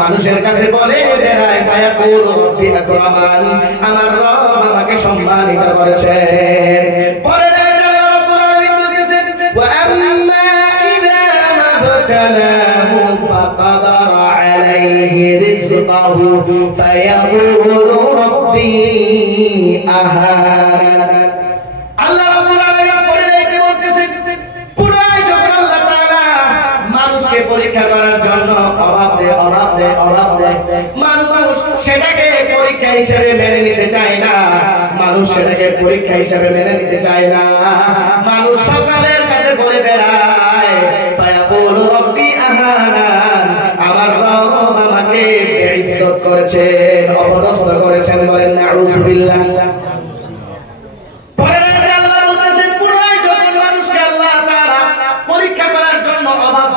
মানুষের কাছে বলে বেড়ায়, ফায়াকুলু রাব্বি আকরামান, আমার রব আমাকে সম্মানিত করেছেন। পরে আল্লাহ রাব্বুল আলামিন বলেছেন, ওয়া আম্মা ইযা মাবতালাহু ফাকাদারা আলাইহি রিজকাহু ফায়াকুলু রাব্বি আহানান। আল্লাহ রাব্বুল আলামিন পরে দেখতে বলতেছেন, পুরাই যখন আল্লাহ তাআলা মানুষকে পরীক্ষা করার জন্য অভাব দেয়, মানুষ সেটাকে পরীক্ষা হিসেবে মেনে নিতে চায় না, মানুষ সকালের কাছে বলে বেড়ায়, ফায়াকুলু রাব্বি আহানান, আমার রব আমাকে বেইজ্জত করেছেন, অপদস্থ করেছেন। বলেন নাউযুবিল্লাহ। পরীক্ষা করার জন্য অভাব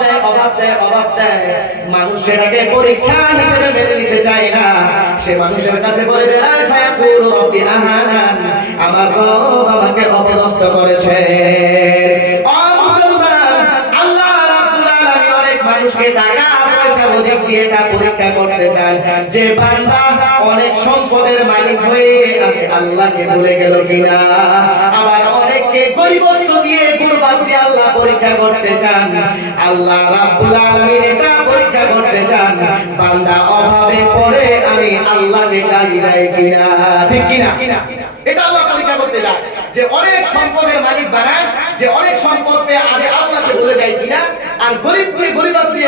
দেয়, মানুষ সেটাকে পরীক্ষা হিসেবে মেনে নিতে চায় না, সে মানুষের কাছে বলে বেড়ায়, ফায়াকুলু রাব্বি আহানান, আমার রব আমাকে অপদস্থ করেছে। ও মুসলমান, আল্লাহ রাব্বুল আলামিন অনেক মানুষকে টাকা পয়সা অধিক দিয়ে এটা পরীক্ষা করতে চান যে বান্দা অনেক সম্পদের মালিক হয়ে আমি আল্লাহকে ভুলে গেল কিনা। আবার অনেককে গরিবত্ব দিয়ে কুরবান দিয়ে আল্লাহ পরীক্ষা করতে চান। আল্লাহ রাব্বুল আলামিন এটা পরীক্ষা করতে চান বান্দা অভাবে পড়ে আমি আল্লাহকে গালি দেয় কিনা, ঠিক কিনা? এটা আল্লাহ পরীক্ষা করতে চায় যে অনেক সম্পদের মালিক বানায়, যে অনেক সম্পদ পেয়ে আমি আল্লাহকে ভুলে যাই কিনা। আর গরিব দিয়ে গরিবত্ব দিয়ে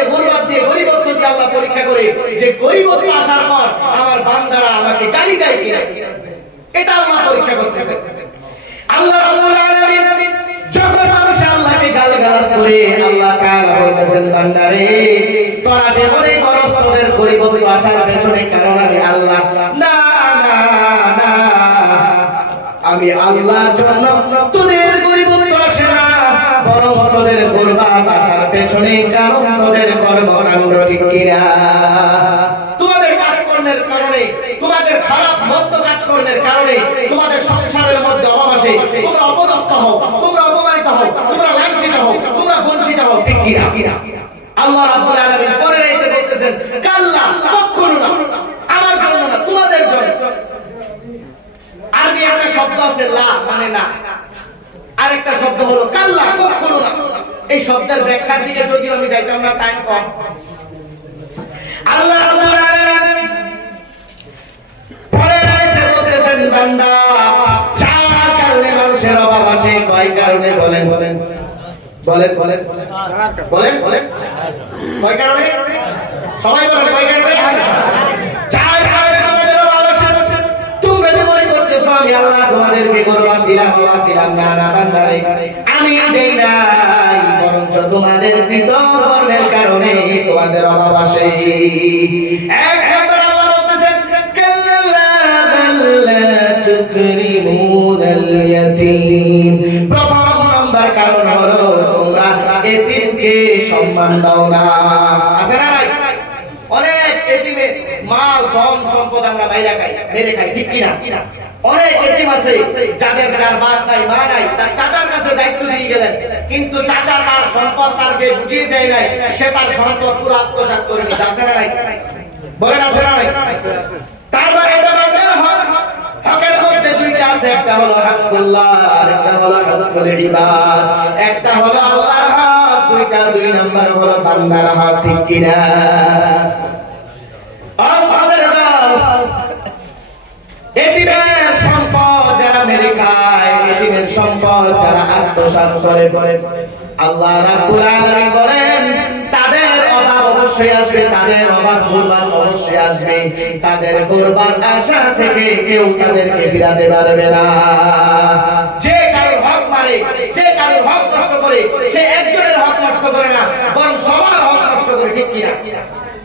আল্লাহ পরীক্ষা করে যে গরিবত্ব আসার পর আমার বান্দারা আমাকে গালি দেয় কিনা, এটা আল্লাহ পরীক্ষা করতেছে। আল্লাহ রাব্বুল আলামিন যখন মানুষ আল্লাহকে গালগালাজ করে আল্লাহ তাআলা বলতেছেন, বান্দারে তোরা যে মনে করস তোদের গরিবত্ব আসার পেছনে কারণ আমি আল্লাহ, না, আমি আল্লাহর জন্য তোদের গরিবত্ব আসে না, বরং তোদের গরিবত আসার পেছনে কারণ তোদের কর্মকাণ্ড, ঠিক কিনা? তোমাদের কাজকর্মের কারণে, তোমাদের খারাপ মন্দ কাজকর্মের কারণে তোমাদের সংসারের মধ্যে অভাব আসে, তোমরা অপদস্থ হও, তোমরা অপমানিত হও, তোমরা লাঞ্ছিত হও, তোমরা বঞ্চিত হও, ঠিক কিনা? আল্লাহ রাব্বুল আলামিন পরে রাইতে বলতেছেন, কাল্লা, কখনো না, আমার জন্য না, তোমাদের জন্য। আরবি একটা শব্দ আছে লা, মানে না। আরেকটা শব্দ হলো কাল্লা, কখনো না। এই শব্দের ব্যাখ্যার দিকে যদিও আমি যাইতাম না, টাইম কম। আল্লাহ রাব্বুল আলামিন পরের আয়াতে বলতেছেন, বান্দা চার কারণে মানুষের অভাব আসে। কয় কারণে বলেন? বলেন বলেন বলেন বলেন বলেন কয় কারণে? সবাই বলেন কয় কারণে? চার কারণে তোমাদের অভাব আসে। তোমরা যে মনে করতেছো আমি আল্লাহ তোমাদেরকে কুরবান দিলাম, অভাব দিলাম, না না বান্দারে, আমি দেই নাই, বরঞ্চ তোমাদের কৃতকর্মের কারণে তোমাদের অভাব আসে। এক নম্বর আল্লাহ বলতেছেন, কাল্লা বাল্লা তুকরিমুনাল ইয়াতীম। প্রথম নাম্বার কারণ হলো তোমরা এতিমকে সম্মান দাও না। আছে না নাই? অনেক এতিমের মাল ধন সম্পদ আমরা মেরে খাই, ঠিক কিনা? অনেক এতিম আছে যাদের যার বাপ নাই মা নাই, তার চাচার কাছে দায়িত্ব দিয়ে গেলেন, কিন্তু চাচা তার সম্পদ তারকে বুঝিয়ে দেয় নাই, সে তার সম্পদ পুরো আত্মসাৎ করে নিচ্ছে। আছে না নাই? বলেন আছে না নাই? তারপর এটা বান্দার হক। হকের মধ্যে দুইটা আছে, একটা হলো হকুল্লাহ আর একটা হলো হকুল ইবাদ। একটা হলো আল্লাহর হক, দুই নাম্বার হলো বান্দার হক, ঠিক কিনা? এতিমের সম্পদ যারা মেরে খায়, এতিমের সম্পদ যারা আত্মসাৎ করে, আল্লাহ রাব্বুল আলামিন বলেন তাদের অভাব অবশ্যই আসবে, তাদের অভাব গুরবাত অবশ্যই আসবে। তাদের গুরবাত আশা থেকে কেউ তাদেরকে ফিরাতে পারবে না। যে কারোর হক মারে, যে কারোর হক নষ্ট করে, সে একজনের হক নষ্ট করে না, বরং সবার হক নষ্ট করে, ঠিক কিনা?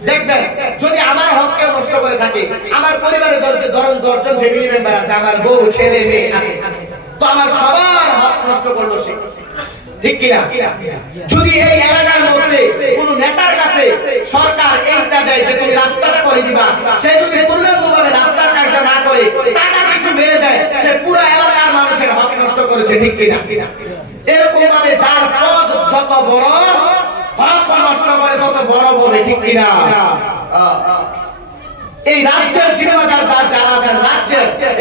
দেখবেন যদি আমার হক কেউ নষ্ট করে থাকে, আমার পরিবারে ধরুন 10 জন ফ্যামিলি মেম্বার আছে, আমার বউ ছেলে মেয়ে আছে, তো আমার সবার হক নষ্ট করলো সে, ঠিক কিনা? যদি এই এলাকার মধ্যে কোন নেতার কাছে সরকার এইটা দেয় যে তুমি রাস্তাটা করে দিবা, সে যদি পূর্ণাঙ্গভাবে রাস্তার কাজটা না করে টাকা কিছু মেরে দেয়, সে পুরো এলাকার মানুষের হক নষ্ট করেছে, ঠিক কিনা? এরকম ভাবে যার পদ যত বড়, হক নষ্ট করে তত বড় হবে, ঠিক কিনা? এই রাজ্যের জিম্মাদার যারা আছেন,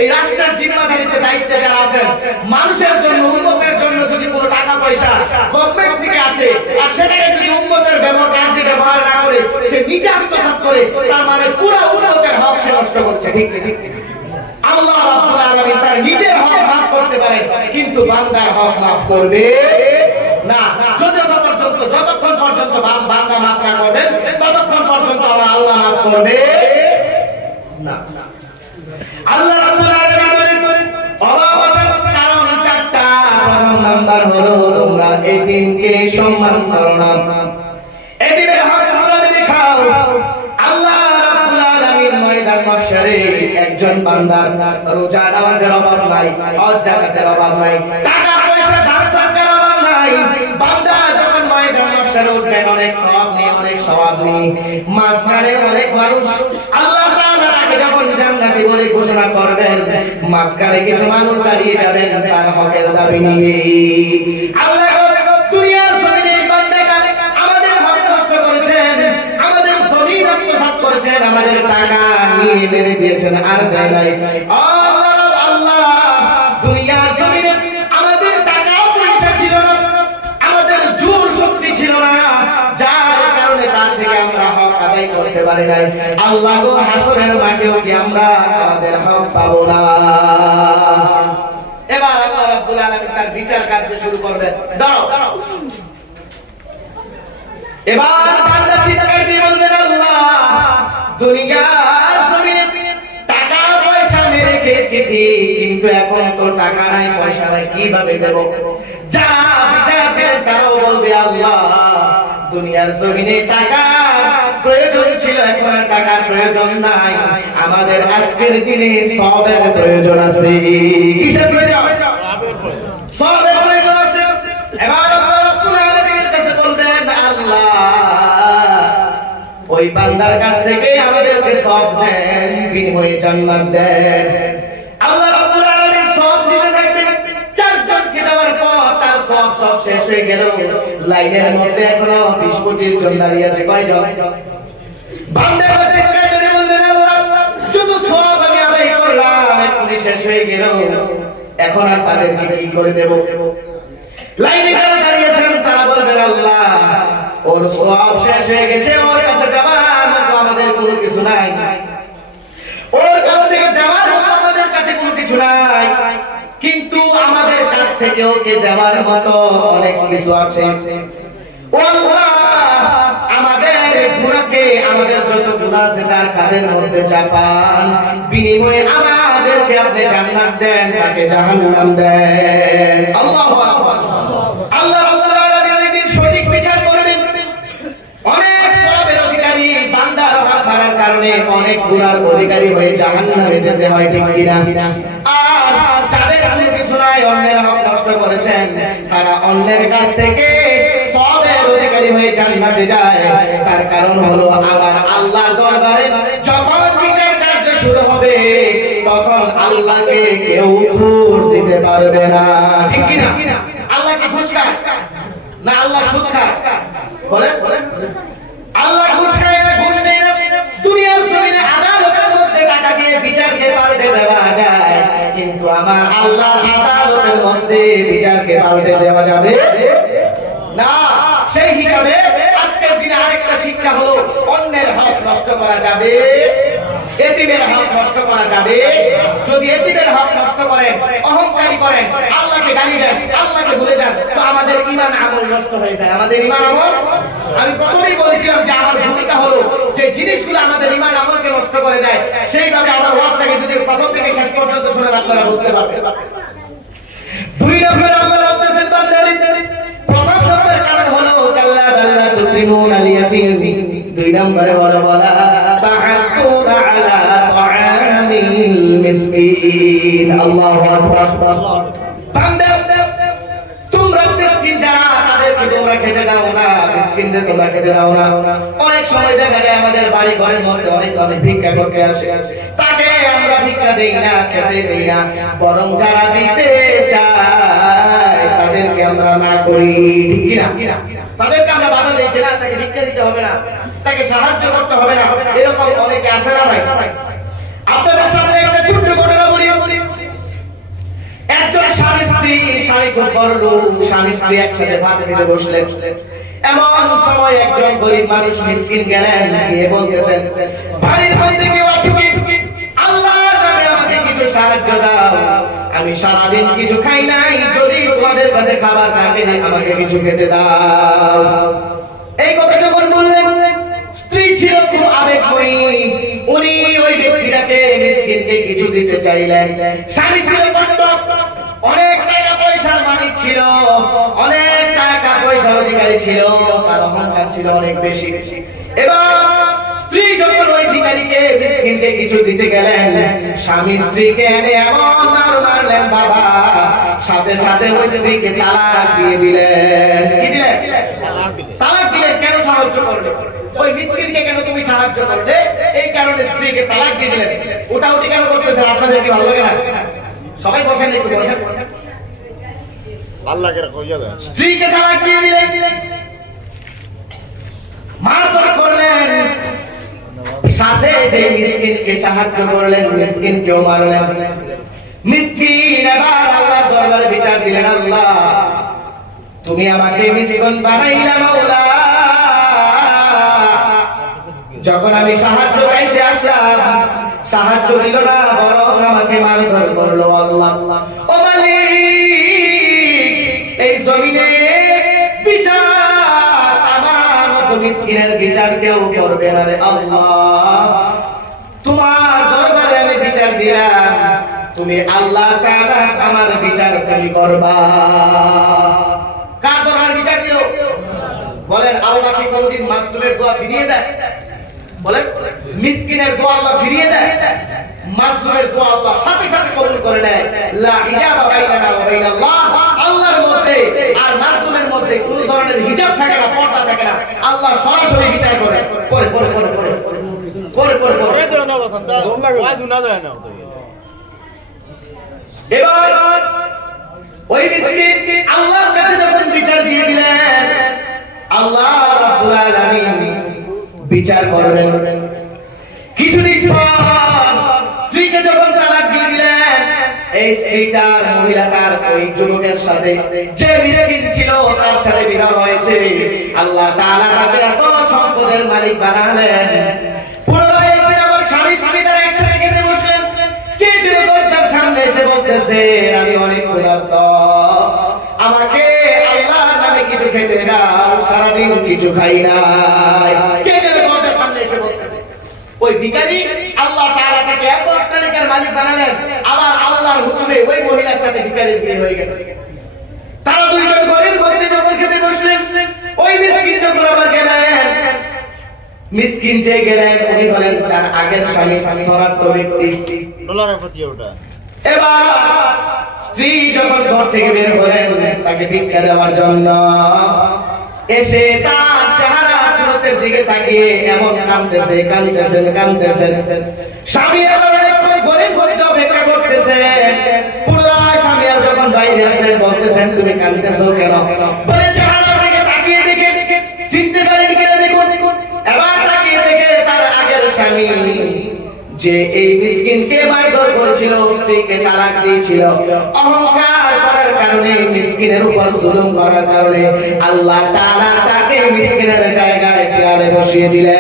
এই রাষ্ট্রের জিম্মাদারিতে দায়িত্বে যারা আছেন, মানুষের জন্য উন্নতের জন্য যদি কোনো টাকা পয়সা গভর্নমেন্ট থেকে আসে আর সেটাকে যদি উন্নতের ব্যবহার না করে সে নিজে আত্মসাৎ করে, তার মানে পুরো উন্নতের হক সে নষ্ট করছে, ঠিক ঠিক? আল্লাহ রাব্বুল আলামিন তার নিজের হক মাফ করতে পারেন, কিন্তু বান্দার হক মাফ করবে না। যতক্ষণ পর্যন্ত বান্দা মাফ না করবেন, ততক্ষণ পর্যন্ত আমার আল্লাহ মাফ করবে না। আল্লাহ রাব্বুল আলামিন বলেন অভাব আসার কারণ চারটা। প্রথম নাম্বার হলো তোমরা এতিমকে সম্মান করো না, এতিমের হক তোমরা মেরে খাও। আল্লাহ রাব্বুল আলামিন ময়দান মাহশারে একজন বান্দার রোজা নামাজের অভাব নাই, হজ যাকাতের অভাব নাই, টাকা পয়সা দান সাদকার অভাব নাই। বান্দা যখন ময়দান মাহশারে উঠবে, অনেক সওয়াব নেই, অনেক সওয়াব নেই, মাঝখানে অনেক মানুষ আল্লাহ তাআলা তাকে যখন জান্নাতি বলে ঘোষণা করবেন, মাঝখানে কিছু মানুষ দাঁড়িয়ে যাবেন তার হকের দাবি নিয়ে। আল্লাহ দুনিয়ার জমিনে এই বান্দাটা আমাদের হক নষ্ট করেছেন, আমাদের জমিন আত্মসাৎ করেছেন, আমাদের টাকা নিয়ে মেরে দিয়েছেন, আর দেয় নাই। আল্লাহ দুনিয়ার জমিনে আমাদের টাকা পয়সা ছিল না, আমাদের জোর শক্তি ছিল না, যার কারণে তার থেকে আমরা হক আদায় করতে পারি নাই। আল্লাহ গো হাসরের মাঠেও কি আমরা আমাদের হক পাবো না? এবার আল্লাহ রাব্বুল আলামিন তার বিচার কার্য শুরু করবেন। দাঁড়াও, এবার বান্দা চিৎকার দিয়ে বলবেন, আল্লাহ দুনিয়ার জমিনে টাকা পয়সা মেরে খেয়েছি ঠিক, কিন্তু এখন তো টাকা নাই, পয়সা নাই, কিভাবে দেব? যা বিচার দেন তারাও বলবে, আল্লাহ দুনিয়ার জমিনে টাকা প্রয়োজন ছিল, এখন আর টাকার প্রয়োজন নাই, আমাদের আজকের দিনে সওয়াবের প্রয়োজন আছে। কিসের প্রয়োজন? সওয়াবের প্রয়োজন আছে। এবার আল্লাহ রাব্বুল আলামিনের কাছে বলবেন, আল্লাহ ওই বান্দার কাছ থেকে আমাদেরকে সওয়াব দেন, বিনিময়ে জান্নাত দেন। আল্লাহ রাব্বুল আলামিন সওয়াব দিতে থাকবেন। চারজনকে দেওয়ার পর তার সব শেষ হয়ে গেল, লাইনের মধ্যে এখনো 20-25 জন দাঁড়িয়ে আছে। কয়জন? বান্দা চিৎকার করে বলবেন, আল্লাহ যত সওয়াব আমি আদায় করলাম এখনই শেষ হয়ে গেল, এখন আর তাদেরকে কি করে দেব? লাইনে যারা দাঁড়িয়েছেন তারা বলবেন আল্লাহ ওর সওয়াব শেষ হয়ে গেছে, ওর কাছে দেওয়ার মতো আমাদের কোনো কিছু নাই, ওর কাছ থেকে দেওয়ার মতো আমাদের কাছে কোনো কিছু নাই, কিন্তু আমাদের কাছ থেকে ওকে দেওয়ার মতো অনেক কিছু আছে। ও আল্লাহ আমাদের গুনাহকে, আমাদের যত গুনাহ আছে তার কাঁধের মধ্যে চাপান, বিনিময়ে আমাদেরকে আপনি জান্নাত দেন, তাকে জাহান্নাম দেন। আল্লাহু আকবার। আল্লাহ রাব্বুল আলামিন এদিন সঠিক বিচার করবেন। অনেক সওয়াবের অধিকারী বান্দার হক মারার কারণে অনেক গুনার অধিকারী হয়ে জাহান্নামে যেতে হয়, ঠিক কিনা? আর যাদের কোনো কিছু নাই, অন্যের হক নষ্ট করেছেন, তারা অন্যের কাছ থেকে সওয়াবের অধিকারী হয়ে জান্নাতে যায়। তার কারণ হলো আমার আল্লাহর দরবারে যখন বিচার কার্য শুরু হবে তখন আল্লাহকে কেউ ঘুষ দিতে পারবে না, ঠিক কিনা? আল্লাহ কি ঘুষ খায় না আল্লাহ সুদ খায়? বলেন বলেন। আল্লাহ ঘুষ খায় না, ঘুষ নেয় না। দুনিয়ার জমিনে আদালতের মধ্যে টাকা দিয়ে বিচারকে পাল্টে দেওয়া যায়, কিন্তু আমার আল্লাহর আদালতের মধ্যে বিচারকে পাল্টে দেওয়া যাবে না। সেই হিসাবে আজকের দিনে আরেকটা শিক্ষা হলো অন্যের হক নষ্ট করা যাবে, এতিমের হক নষ্ট করা যাবে। যদি এতিমের হক নষ্ট করেন, অহংকারী করেন, আল্লাহকে গালি দেন, আল্লাহকে ভুলে যান, তো আমাদের ঈমান আমল নষ্ট হয়ে যায়। আমাদের ঈমান আমল, আমি প্রথমেই বলেছিলাম যে আমার ভূমিকা হলো যে জিনিসগুলো আমাদের ঈমান আমলকে নষ্ট করে দেয়, সেইভাবে আমার ওয়াজটাকে যদি প্রথম থেকে শেষ পর্যন্ত শুনেন আপনারা বুঝতে পারবেন। দুই নম্বর আল্লাহ বলতেছেন বান্দারে, প্রথম নম্বর কারণ হলো কাল্লা বাল্লা তুকরিমুনাল ইয়াতীম, দুই নম্বরে হলো বলা তাহাক্কুনা আলা তাআমিল মিসকিন। আল্লাহু আকবার। বান্দা তোমরা মিসকিন যারা, তাদেরকে তোমরা খেতে দাও না, মিসকিনদের তোমরা খেতে দাও না। অনেক সময় দেখা যায় আমাদের বাড়ি ঘরের মধ্যে অনেক মানুষ ভিক্ষা করতে আসে, তাকে আমরা ভিক্ষা দেই না, খেতে দেই না, বরং যারা দিতে চায় তাদেরকে আমরা না করি, ঠিক কিনা? তাদেরকে আমরা বাধা দিচ্ছি না, তাকে ভিক্ষা দিতে হবে না, তাকে সাহায্য করতে হবে না, এরকম অনেকে আসে না ভাই? আপনাদের সামনে একটা ছোট্ট ঘটনা বলি। একজন স্বামী স্ত্রী, স্বামী খুব বড় লোক, স্বামী স্ত্রী একসাথে ভাত খেতে বসলেন। এমন সময় একজন গরিব মানুষ মিসকিন গেলেন, গিয়ে বলতেছেন বাড়ির মধ্যে কেউ আছো কি? আল্লাহর নামে আমাকে কিছু সাহায্য দাও, আমি সারাদিন কিছু খাই নাই, যদি তোমাদের কাছে খাবার থাকে আমাকে কিছু খেতে দাও। এই কথা যখন বললেন, স্ত্রী ছিল খুব আবেগময়ী, উনি ওই ব্যক্তিটাকে মিসকিনকে কিছু দিতে চাইলেন। স্বামী ছিল কট্টর, অনেক টাকা পয়সার মালিক ছিল, অনেক টাকা পয়সার অধিকারী ছিল, তার অহংকার ছিল অনেক বেশি। এবার স্ত্রী যখন ওই ভিখারিকে মিসকিনকে কিছু দিতে গেলেন, স্বামী স্ত্রীকে এনে এমন মার মারলেন বাবা, সাথে সাথে ওই স্ত্রীকে তালাক দিয়ে দিলেন। কি দিলেন? তালাক দিলেন। কেন সাহায্য করলে? ওই মিসকিনকে কেন তুমি সাহায্য করলে? এই কারণে স্ত্রীকে তালাক দিয়ে দিলেন। ওটা ওটি কেন করতেছেন? আপনাদের কি ভালো লাগে না? সবাই বসেন, একটু বসেন। আল্লাহকে কইয়া দেন। স্ত্রীকে তালাক দিয়ে দিলেন, মারধর করলেন, সাথে যে মিসকিনকে সাহায্য করলেন মিসকিনকেও মারলেন। মিসকিন এবার আল্লাহর দরবারে বিচার দিলেন, আল্লাহ তুমি আমাকে মিসকিন বানাইলা মাওলা, যখন আমি সাহায্য চাইতে আসলাম সাহায্য দিল না, বরং আমাকে মারধর করলো। আল্লাহ ও মালিক, এই জমিনে বিচার আমার মতো মিসকিনের বিচার কেউ করবে না রে আল্লাহ। তোমার দরবারে আমি বিচার দিলাম, তুমি আল্লাহ তাআলা আমার বিচার তুমি করবা। কার দরবারে বিচার দিল? বলেন আল্লাহ কি কোনদিন মাসলুমের দোয়া ফিরিয়ে দেয়? বলেন মিসকিনের দোয়া আল্লাহ ফিরিয়ে দেয়? মাসলুমের দোয়া আল্লাহ সাথে সাথে কবুল করে নেয়। লা হিজাবা বাইনানা ওয়া বাইনাল্লাহ, আল্লাহর মধ্যে আর মাসলুমের মধ্যে কোনো ধরনের হিজাব থাকে না, পর্দা থাকে না। আল্লাহ সরাসরি বিচার করে। পরে পরে পরে পরে পরে পরে পরে দেও না বসন্ত ওয়াজ না দেয় না। এবার ওই মিসকিন আল্লাহর কাছে যখন বিচার দিয়ে দিলেন, আল্লাহ রাব্বুল আলামিন বিচার করবেন। কিছুদিন পর স্ত্রীকে যখন তালাক দিয়ে দিলেন, এই স্ত্রীটার মহিলাটার ওই যুবকের সাথে যে মিসকিন ছিল তার সাথে বিবাহ হয়েছে, আল্লাহ তাআলা তাকে এত সম্পদের মালিক বানালেন। পুনরায় একদিন আমার স্বামী তারা একসাথে খেতে বসলেন। কে যেন দরজার সামনে এসে বলতেছে, আমি অনেক ক্ষুধার্ত, আমাকে আল্লাহর নামে কিছু খেতে দাও, সারাদিন কিছু খাই নাই। কে যেন দরজার সামনে এসে বলতেছে। ওই ভিখারি আল্লাহ তাআলা তাকে এত অট্টালিকার মালিক বানালেন, আবার আল্লাহর হুকুমে ওই মহিলার সাথে ভিখারির বিয়ে হয়ে গেল। তারা দুইজন গরিব মধ্যে যখন খেতে বসলেন, ওই মিসকিন যখন আবার গেলেন, মিসকিন যে গেলেন উনি হলেন তার আগের স্বামী ধনাঢ্য ব্যক্তি। এবার স্ত্রী যখন ঘর থেকে বের হলেন তাকে ভিক্ষা দেওয়ার জন্য, এসে তার চেহারা সুরতের দিকে তাকিয়ে এমন কাঁদতেছেন। স্বামী আবার অনেকক্ষণ গরিব মধ্যে অপেক্ষা করতেছেন। পুনরায় স্বামী আর যখন বাইরে আসলেন বলতেছেন, তুমি কাঁদতেছো কেন? বলে চেহারার দিকে তাকিয়ে দেখে চিনতে পারেন কিনা দেখুন। এবার তাকিয়ে দেখে তার আগের স্বামী যে এই মিসকিনকে মারধর করেছিল, স্ত্রীকে তালাক দিয়েছিল, অহংকার করার কারণে, মিসকিনের উপর জুলুম করার কারণে আল্লাহ তাআলা তাকে মিসকিনের জায়গায় চেয়ারে বসিয়ে দিলেন।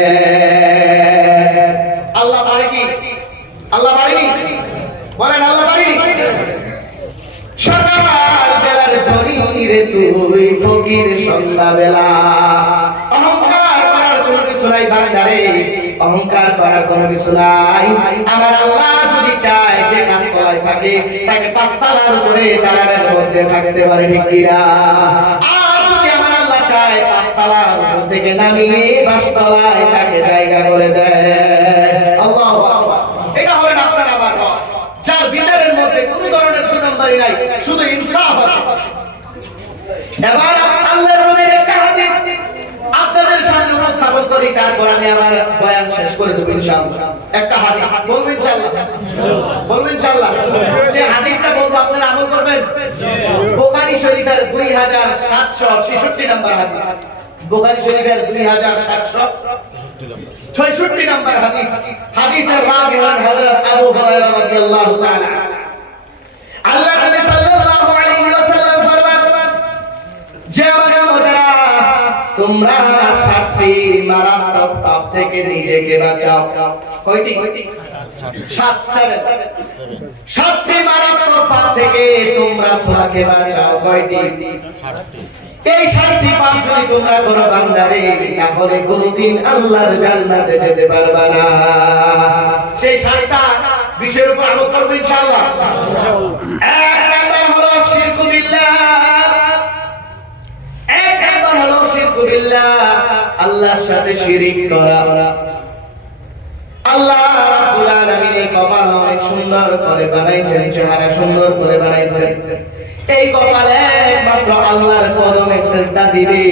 আল্লাহ পারে কি? আল্লাহ পারেনি? বলেন আল্লাহ পারেনি? সকাল বেলার ধনী রে তুই ফকির সন্ধ্যাবেলা। অহংকার করার কোনো কিছু নাই বান্দারে, অহংকার করার কোনো কিছু নাই। আমার আল্লাহ যদি চায় যে গাছতলায় থাকে তাকে পাঁচতলার উপরে দালানের মধ্যে থাকতে পারে, ঠিক কিনা? আর যদি আমার আল্লাহ চায় পাঁচতলার উপর থেকে নামিয়ে পাঁচতলায় তাকে জায়গা করে দেয়। আল্লাহু আকবার। এটা হবে না আপনার আবার যার বিচারের মধ্যে কোনো ধরনের দুই নম্বরই নাই, শুধু ইনসাফ আছে। এবার আল্লাহর নবীর একটা হাদিস আপনাদের সামনে উপস্থাপন করি, তারপর আমি আমার বয়ান শেষ করে দেব ইনশাআল্লাহ। একটা হাদিস বলবো ইনশাআল্লাহ, বলবো ইনশাআল্লাহ। যে হাদিসটা বলবো আপনারা আমল করবেন। বুখারী শরীফের 2766 নম্বর হাদিস, বুখারী শরীফের 2766 নম্বর হাদিস। হাদিসের রাবি হলেন হযরত আবু হুরায়রা রাদিয়াল্লাহু তাআলা। আল্লাহ নবী সাল্লাল্লাহু আলাইহি ওয়াসাল্লাম ফরমান, যে উম্মতেরা তোমরা সাতটি মারাত্মক পাপ থেকে নিজেকে বাঁচাও। কয়টি? সাতটি মারাত্মক পাপ থেকে তোমরা তোমাকে বাঁচাও। কয়টি? এই সাতটি পাপ যদি তোমরা করো বান্দারে, তাহলে কোনদিন আল্লাহর জান্নাতে যেতে পারবা না। সেই সাতটা বিষয়ের উপর আমল করব ইনশাআল্লাহ। এক নাম্বার হলো শিরক বিল্লাহ। এক নাম্বার হলো শিরক বিল্লাহ, আল্লাহর সাথে শিরিক করা। আল্লাহ রাব্বুল আলামিন এই কপাল অনেক সুন্দর করে বানাইছেন, চেহারা সুন্দর করে বানাইছেন। এই কপালে একমাত্র আল্লাহর কদমে সিজদা দিবে,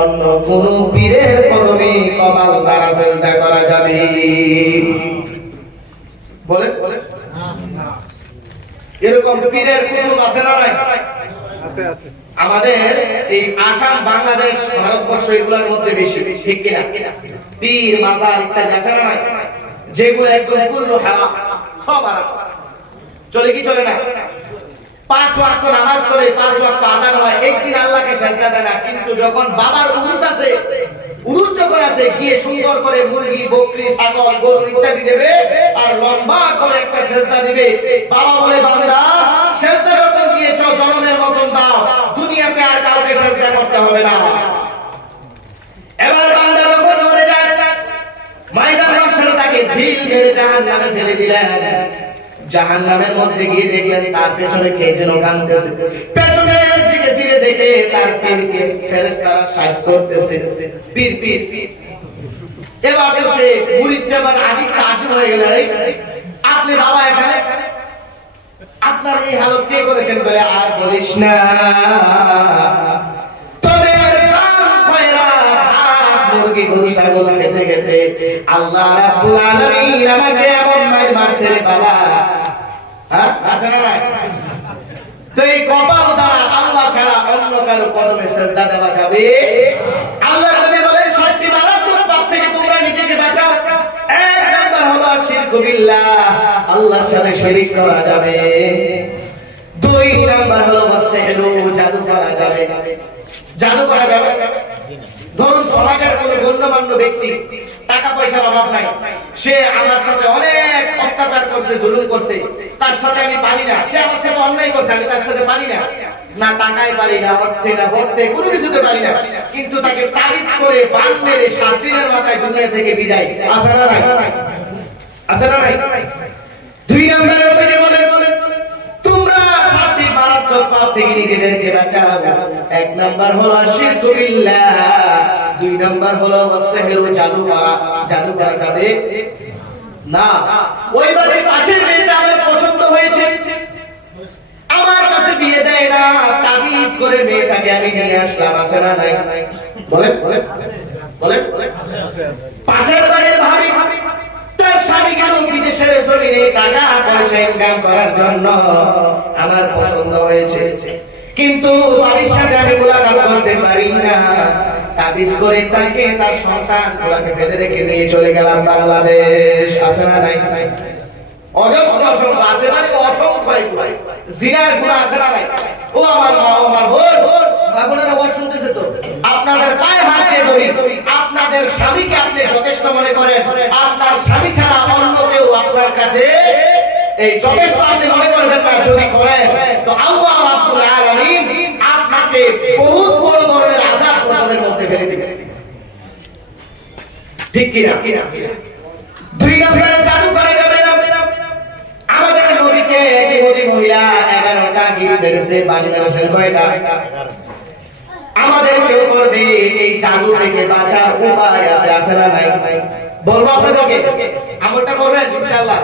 অন্য কোন পীরের কদমে কপাল দ্বারা সিজদা করা যাবে? বলে এরকম পীরের কুতুব আছে না নাই? আছে আছে। আমাদের এই আসাম, বাংলাদেশ, ভারতবর্ষ এগুলোর মধ্যে বেশি, ঠিক কিনা? পীর মাজার ইত্যাদি আছে না নাই? যেগুলো একদম কুল্লু হারাম, সব হারাম। চলে কি চলে না? 5 ওয়াক্ত নামাজ পড়ে, 5 ওয়াক্ত আযান হয়, একদিন আল্লাহকে সিজদা দেয় না। কিন্তু যখন বাবার উরুস আছে, উরুস যখন আছে, গিয়ে সুন্দর করে মুরগি, বকরি, ছাগল, গরু ইত্যাদি দেবে আর লম্বা করে একটা সিজদা দিবে। বাবা বলে, বান্দা সিজদা যখন দিয়েছো জনমের মতন দাও, দুনিয়াতে আর কাউকে সিজদা করতে হবে না। এবার বান্দা যখন মরে যায়, ময়দান মাহশারে তাকে ঢিল মেরে জাহান্নামে ফেলে দিলেন। জাহান্নামের মধ্যে গিয়ে দেখলেন তার পেছনে কে যেন কাঁদতেছে। পেছনের দিকে ফিরে দেখে তার পীরকে ফেরেশতারা সাজ করতেছে। পীর পীর এবার সে মুরিদ যেমন আজিব তাজ্জুব হয়ে গেল, আপনি বাবা এখানে, আপনার এই হালত কে করেছেন? বলে, আর বলিস না, তোদের কান খয়রা ঘাস, মুরগি, গরু, ছাগল খেতে খেতে আল্লাহ রাব্বুল আলামিন আমাকে এমন মাইর মারছে রে বাবা। আসে না নাই? তো এই কপাল দ্বারা আল্লাহ ছাড়া অন্য কারো কদমে সিজদা দেওয়া যাবে? আল্লাহ নবী বলেন, 7টি মারাত্মক পাপ থেকে তোমরা নিজেকে বাঁচাও। এক নাম্বার হলো শিরক বিল্লাহ, আল্লাহর সাথে শিরিক করা যাবে। 2 নাম্বার হলো ওয়াসিহরু, জাদু করা যাবে। জাদু করা যাবে। ধরুন সমাজের কোনো গণ্যমান্য ব্যক্তি, টাকা পয়সার অভাব নাই, সে আমার সাথে অনেক অত্যাচার করছে, জুলুম করছে, তার সাথে আমি পারি না। সে আমার সাথে অন্যায় করছে, আমি তার সাথে পারি না, না টাকায় পারি না, অর্থে না, ভোটে, কোনো কিছুতে পারি না, কিন্তু তাকে তাবিজ করে বান মেরে 7 দিনের মাথায় দুনিয়া থেকে বিদায়। আছে না নাই? আছে না নাই? 2 নম্বরের মধ্যে বলেন তোমরা 7 দিন মারাত্মক পাপ থেকে নিজেদেরকে বাঁচাও। 1 নাম্বার হলো শিরকু বিল্লাহ, 2 নাম্বার হলো ওয়াসিহরু, জাদু করা যাবে না। ওই বাড়ির পাশের মেয়েটা আমার পছন্দ হয়েছে, আমার কাছে বিয়ে দেয় না, তাবিজ করে মেয়েটাকে আমি নিয়ে আসলাম। আছে না নাই? বলেন বলেন বলেন। পাশের বাড়ির ভাবি, তার স্বামী গেল বিদেশের জমিনে টাকা পয়সা ইনকাম করার জন্য, আমার পছন্দ হয়েছে, কিন্তু বাড়ির সাথে আমি মোলাকাত করতে পারি না, তাবিজ করে তাকে তার সন্তান গুলাকে ফেলে রেখে নিয়ে চলে গেলাম বাংলাদেশ। আছে না নাই? অজস্র অসংখ্য আছে, মানে অসংখ্য জিনার গুনাহ আছে না নাই? ও আমার মা, আমার বোন, আপনারা ওয়াজ শুনতেছে তো, আপনাদের পায়ে হাত দিয়ে ধরি, আপনাদের স্বামীকে আপনি যথেষ্ট মনে করেন, আপনার স্বামী ছাড়া অন্য কেউ আপনার কাছে এই যথেষ্ট আপনি মনে করবেন না, যদি করেন তো আল্লাহ রাব্বুল আলামিন আপনাকে বহুত বড় ধরনের আযাব গজবের মধ্যে ফেলে দিবেন। ঠিক কি না? 2 নম্বরে জাদু করা যাবে না। আমাদের নবীকে একই মহিলা 11টা গিফট দিয়েছে, বাংলাদেশের কয়টা? আমাদের কেউ করবে এই জাদু থেকে বাঁচার উপায় আছে? আছে না নাই? বলবো আপনাদেরকে, আমলটা করবেন ইনশাআল্লাহ।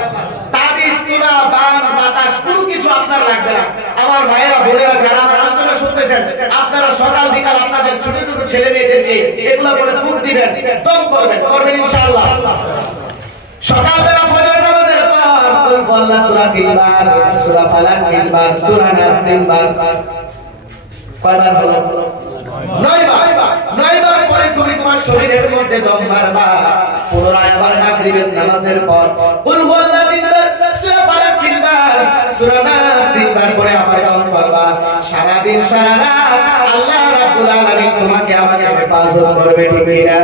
তাবিজ, তুলা, বান, বাতাস কোনো কিছু আপনার লাগবে না। আমার ভাইয়েরা বোনেরা যারা আমার আলোচনা শুনতেছেন, আপনারা সকাল বিকাল আপনাদের ছোট ছোট ছেলে মেয়েদেরকে এগুলা করে ফুঁক দিবেন, দম করবেন ইনশাআল্লাহ। সকালবেলা ফজর নামাজের পর কুল আল্লাহ সূরা 3 বার, সূরা ফালাক 3 বার, সূরা নাস 3 বার। কয়বার হলো? 9 বার। 9 বার পরে তুমি তোমার শরীরের মধ্যে দম মারবা। পুনরায় আবার মাগরিবের নামাজের পর কুল আল্লাহ 3 বার, সূরা ফালাক 3 বার, সূরা নাস 3 বার করে আবার দম করবা। সারা দিন সারা রাত আল্লাহ রাব্বুল আলামিন তোমাকে আমাকে হেফাজত করবে। ঠিক না?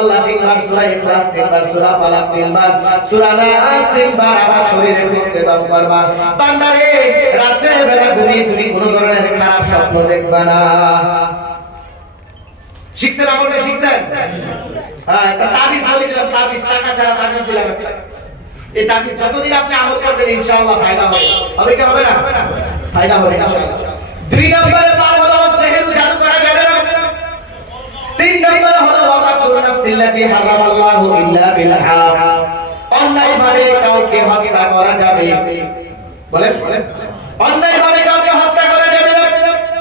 আল্লাহ 3 বার, সূরা ইখলাস 3 বার, সূরা ফালাক 3 বার, সূরা নাস 3 বার আবার শরীরের মধ্যে দম করবা। বান্দারে রাতে বেলা ঘুমিয়ে তুমি কোন ধরনের খারাপ স্বপ্ন দেখবা না। শিখছেন? আমলটা শিখছেন? হ্যাঁ, একটা তাবিজ বলে দিলাম, তাবিজ টাকা ছাড়া তাবিজ দিলাম। এই তাবিজ যতদিন আপনি আমল করবেন ইনশাআল্লাহ ফায়দা হবে। হবে কি হবে না? ফায়দা হবে ইনশাআল্লাহ। 2 নম্বরে পাপ হলো ওয়াসিহরু, জাদু করা যাবে না। 3 নম্বরে হলো নাফসিল্লাতি হারামাল্লাহু ইল্লা বিল হক, অন্যায়ভাবে কাউকে হত্যা করা যাবে। বলেন অন্যায়ভাবে কাউকে হত্যা করা যাবে না।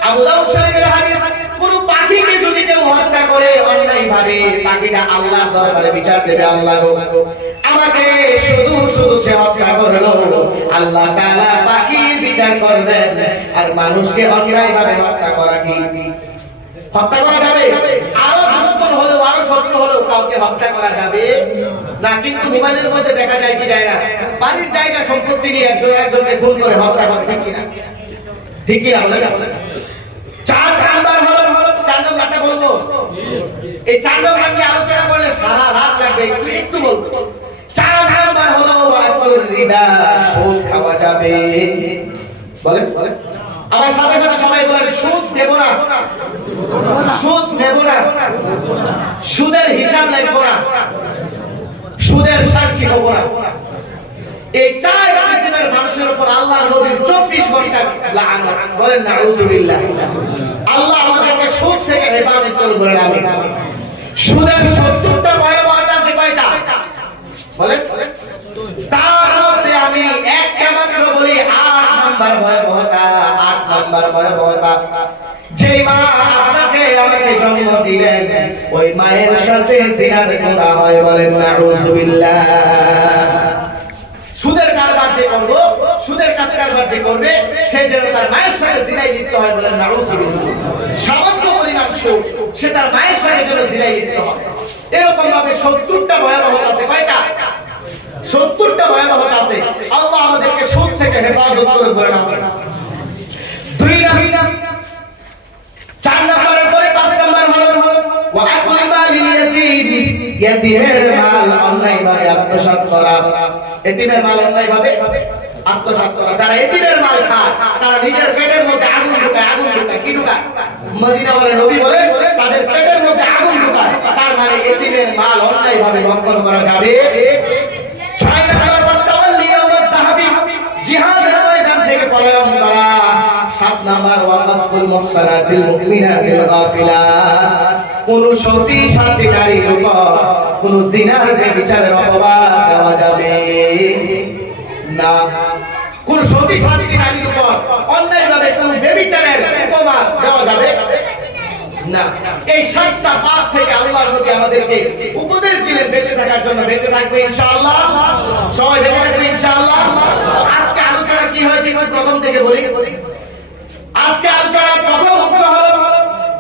আবু দাউদ শরীফের হাদিস, কোন পাখিকে যদি কেউ হত্যা করে অন্যায়ভাবে, পাখিটা আল্লাহর দরবারে বিচার দেবে, আল্লাহ গো আমাকে শুধু সে হত্যা করলো, আল্লাহ তাআলা পাখির বিচার করবেন। আর মানুষকে অন্যায়ভাবে হত্যা করা কি হত্যা করা যাবে? আরো দুশমন হলেও, আরো শত্রু হলেও কাউকে হত্যা করা যাবে না। কিন্তু মোবাইলের মধ্যে দেখা যায় কি যায় না, বাড়ির জায়গা সম্পত্তি নিয়ে একজনকে খুন করে হত্যা করে। ঠিক কিনা? ঠিক কিনা? বলেন। 4 নাম্বার হলো, 4 নাম্বারটা বলবো, এই 4 নাম্বার নিয়ে আলোচনা করলে সারা রাত লাগবে, একটু বলবো। 4 নাম্বার হলো রিবা, সুদ খাওয়া যাবে। বলেন আমার সাথে সাথে সবাই বলেন, সুদ দেব না, সুদ নেব না, সুদের হিসাব লিখব না, সুদের সাক্ষী হব না। এই 4 কিসমের মানুষের উপর আল্লাহর নবীর 24 ঘন্টা লাআনত। বলেন নাউযুবিল্লাহ। আল্লাহ আমাদেরকে সুদ থেকে হেফাজত করুন, বলেন আমিন। সুদের 70টা ভয়াবহতা আছে, কয়টা? বলেন। তার মধ্যে আমি একটা মাত্র বলি, 8 নাম্বার ভয়াবহতা। 8 নাম্বার ভয়াবহতা, যে মা আপনাকে আমাকে জন্ম দিলেন, ওই মায়ের সাথে জিনার গুনাহ হয়। বলেন নাউযুবিল্লাহ। সুদের কারবার যে করবে, সুদের কাজ কারবার যে করবে, সে যেন তার মায়ের সাথে জিনায় লিপ্ত হয়। বলেন নাউযুবিল্লাহ। সামান্য পরিমাণ সুদ, সে তার মায়ের সাথে যেন জিনায় লিপ্ত হয়। এরকম ভাবে 70টা ভয়াবহতা আছে। কয়টা? 70টা ভয়াবহতা আছে। আল্লাহ আমাদেরকে সুদ থেকে হেফাজত করে বলেন আমিন। 2 নাম্বার, 4 নাম্বারের পরে 5 নাম্বার হলো ওয়া আকুল মালিল ইয়াতীম, ইয়াতীমের মাল অন্যায়ভাবে আত্মসাৎ করা। এতিমের মাল অন্যায়ভাবে আত্মসাৎ করা। যারা এতিমের মাল খায় তারা নিজের পেটের মধ্যে আগুন ঢোকায়। আগুন ঢোকায় কি ঢোকায়? মদিনা বলে, নবী বলে তাদের পেটের মধ্যে আগুন ঢোকায়। তার মানে এতিমের মাল অন্যায়ভাবে ভক্ষণ করা যাবে। 6 নাম্বার ওয়াতাওয়াল্লি ইয়াউমাস সাহাবী, জিহাদের ময়দান থেকে পলায়ন করা। 7 নাম্বার ওয়াকাফুল মুহসানাতিল মুমিনাতিল গাফিলাত, কোন সতী সাথী নারীর উপর কোন জিনার ব্যভিচারের অপবাদ দেওয়া যাবে না। কোন সতী সাথী নারীর উপর অন্যায়ভাবে কোন ব্যভিচারের অপবাদ দেওয়া যাবে না। এই 7টা পাপ থেকে আল্লাহর নবী আমাদেরকে উপদেশ দিলেন বেঁচে থাকার জন্য। বেঁচে থাকবে ইনশাআল্লাহ, সবাই বেঁচে থাকবে ইনশাআল্লাহ। আজকে আলোচনা কি হয়েছে একটু প্রথম থেকে বলি। আজকে আলোচনার প্রথম অংশ হলো,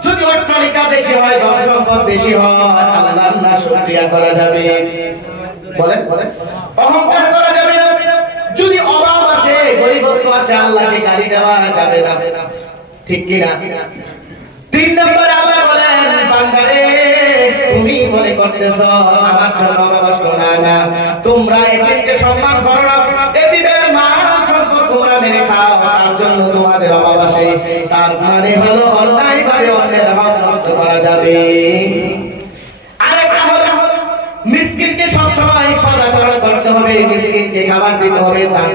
যদি অট্টালিকা বেশি হয়, ধন সম্পদ বেশি হয়, আল্লাহর না শুকরিয়া করা যাবে? বলেন বলেন, অহংকার করা যাবে না। যদি অভাব আসে, গরিবত্ব আসে, আল্লাহকে গালি দেওয়া যাবে না, ঠিক কি না? 3 নম্বরে আল্লাহ বলেন, বান্দারে তুমি মনে করতেছ আমার জন্য কষ্ট না, তোমরা এতিমকে সম্মান করো না, এতিমের মাল সম্পদ তোমরা মেরে খাও, তার জন্য তোমাদের অভাব আসে। তার মানে হলো অন্যায়ভাবে অন্যের হক নষ্ট করা যাবে। আরেকটা হলো মিসকিনকে সবসময় সদাচরণ করতে হবে, মিসকিনকে খাবার দিতে হবে, তার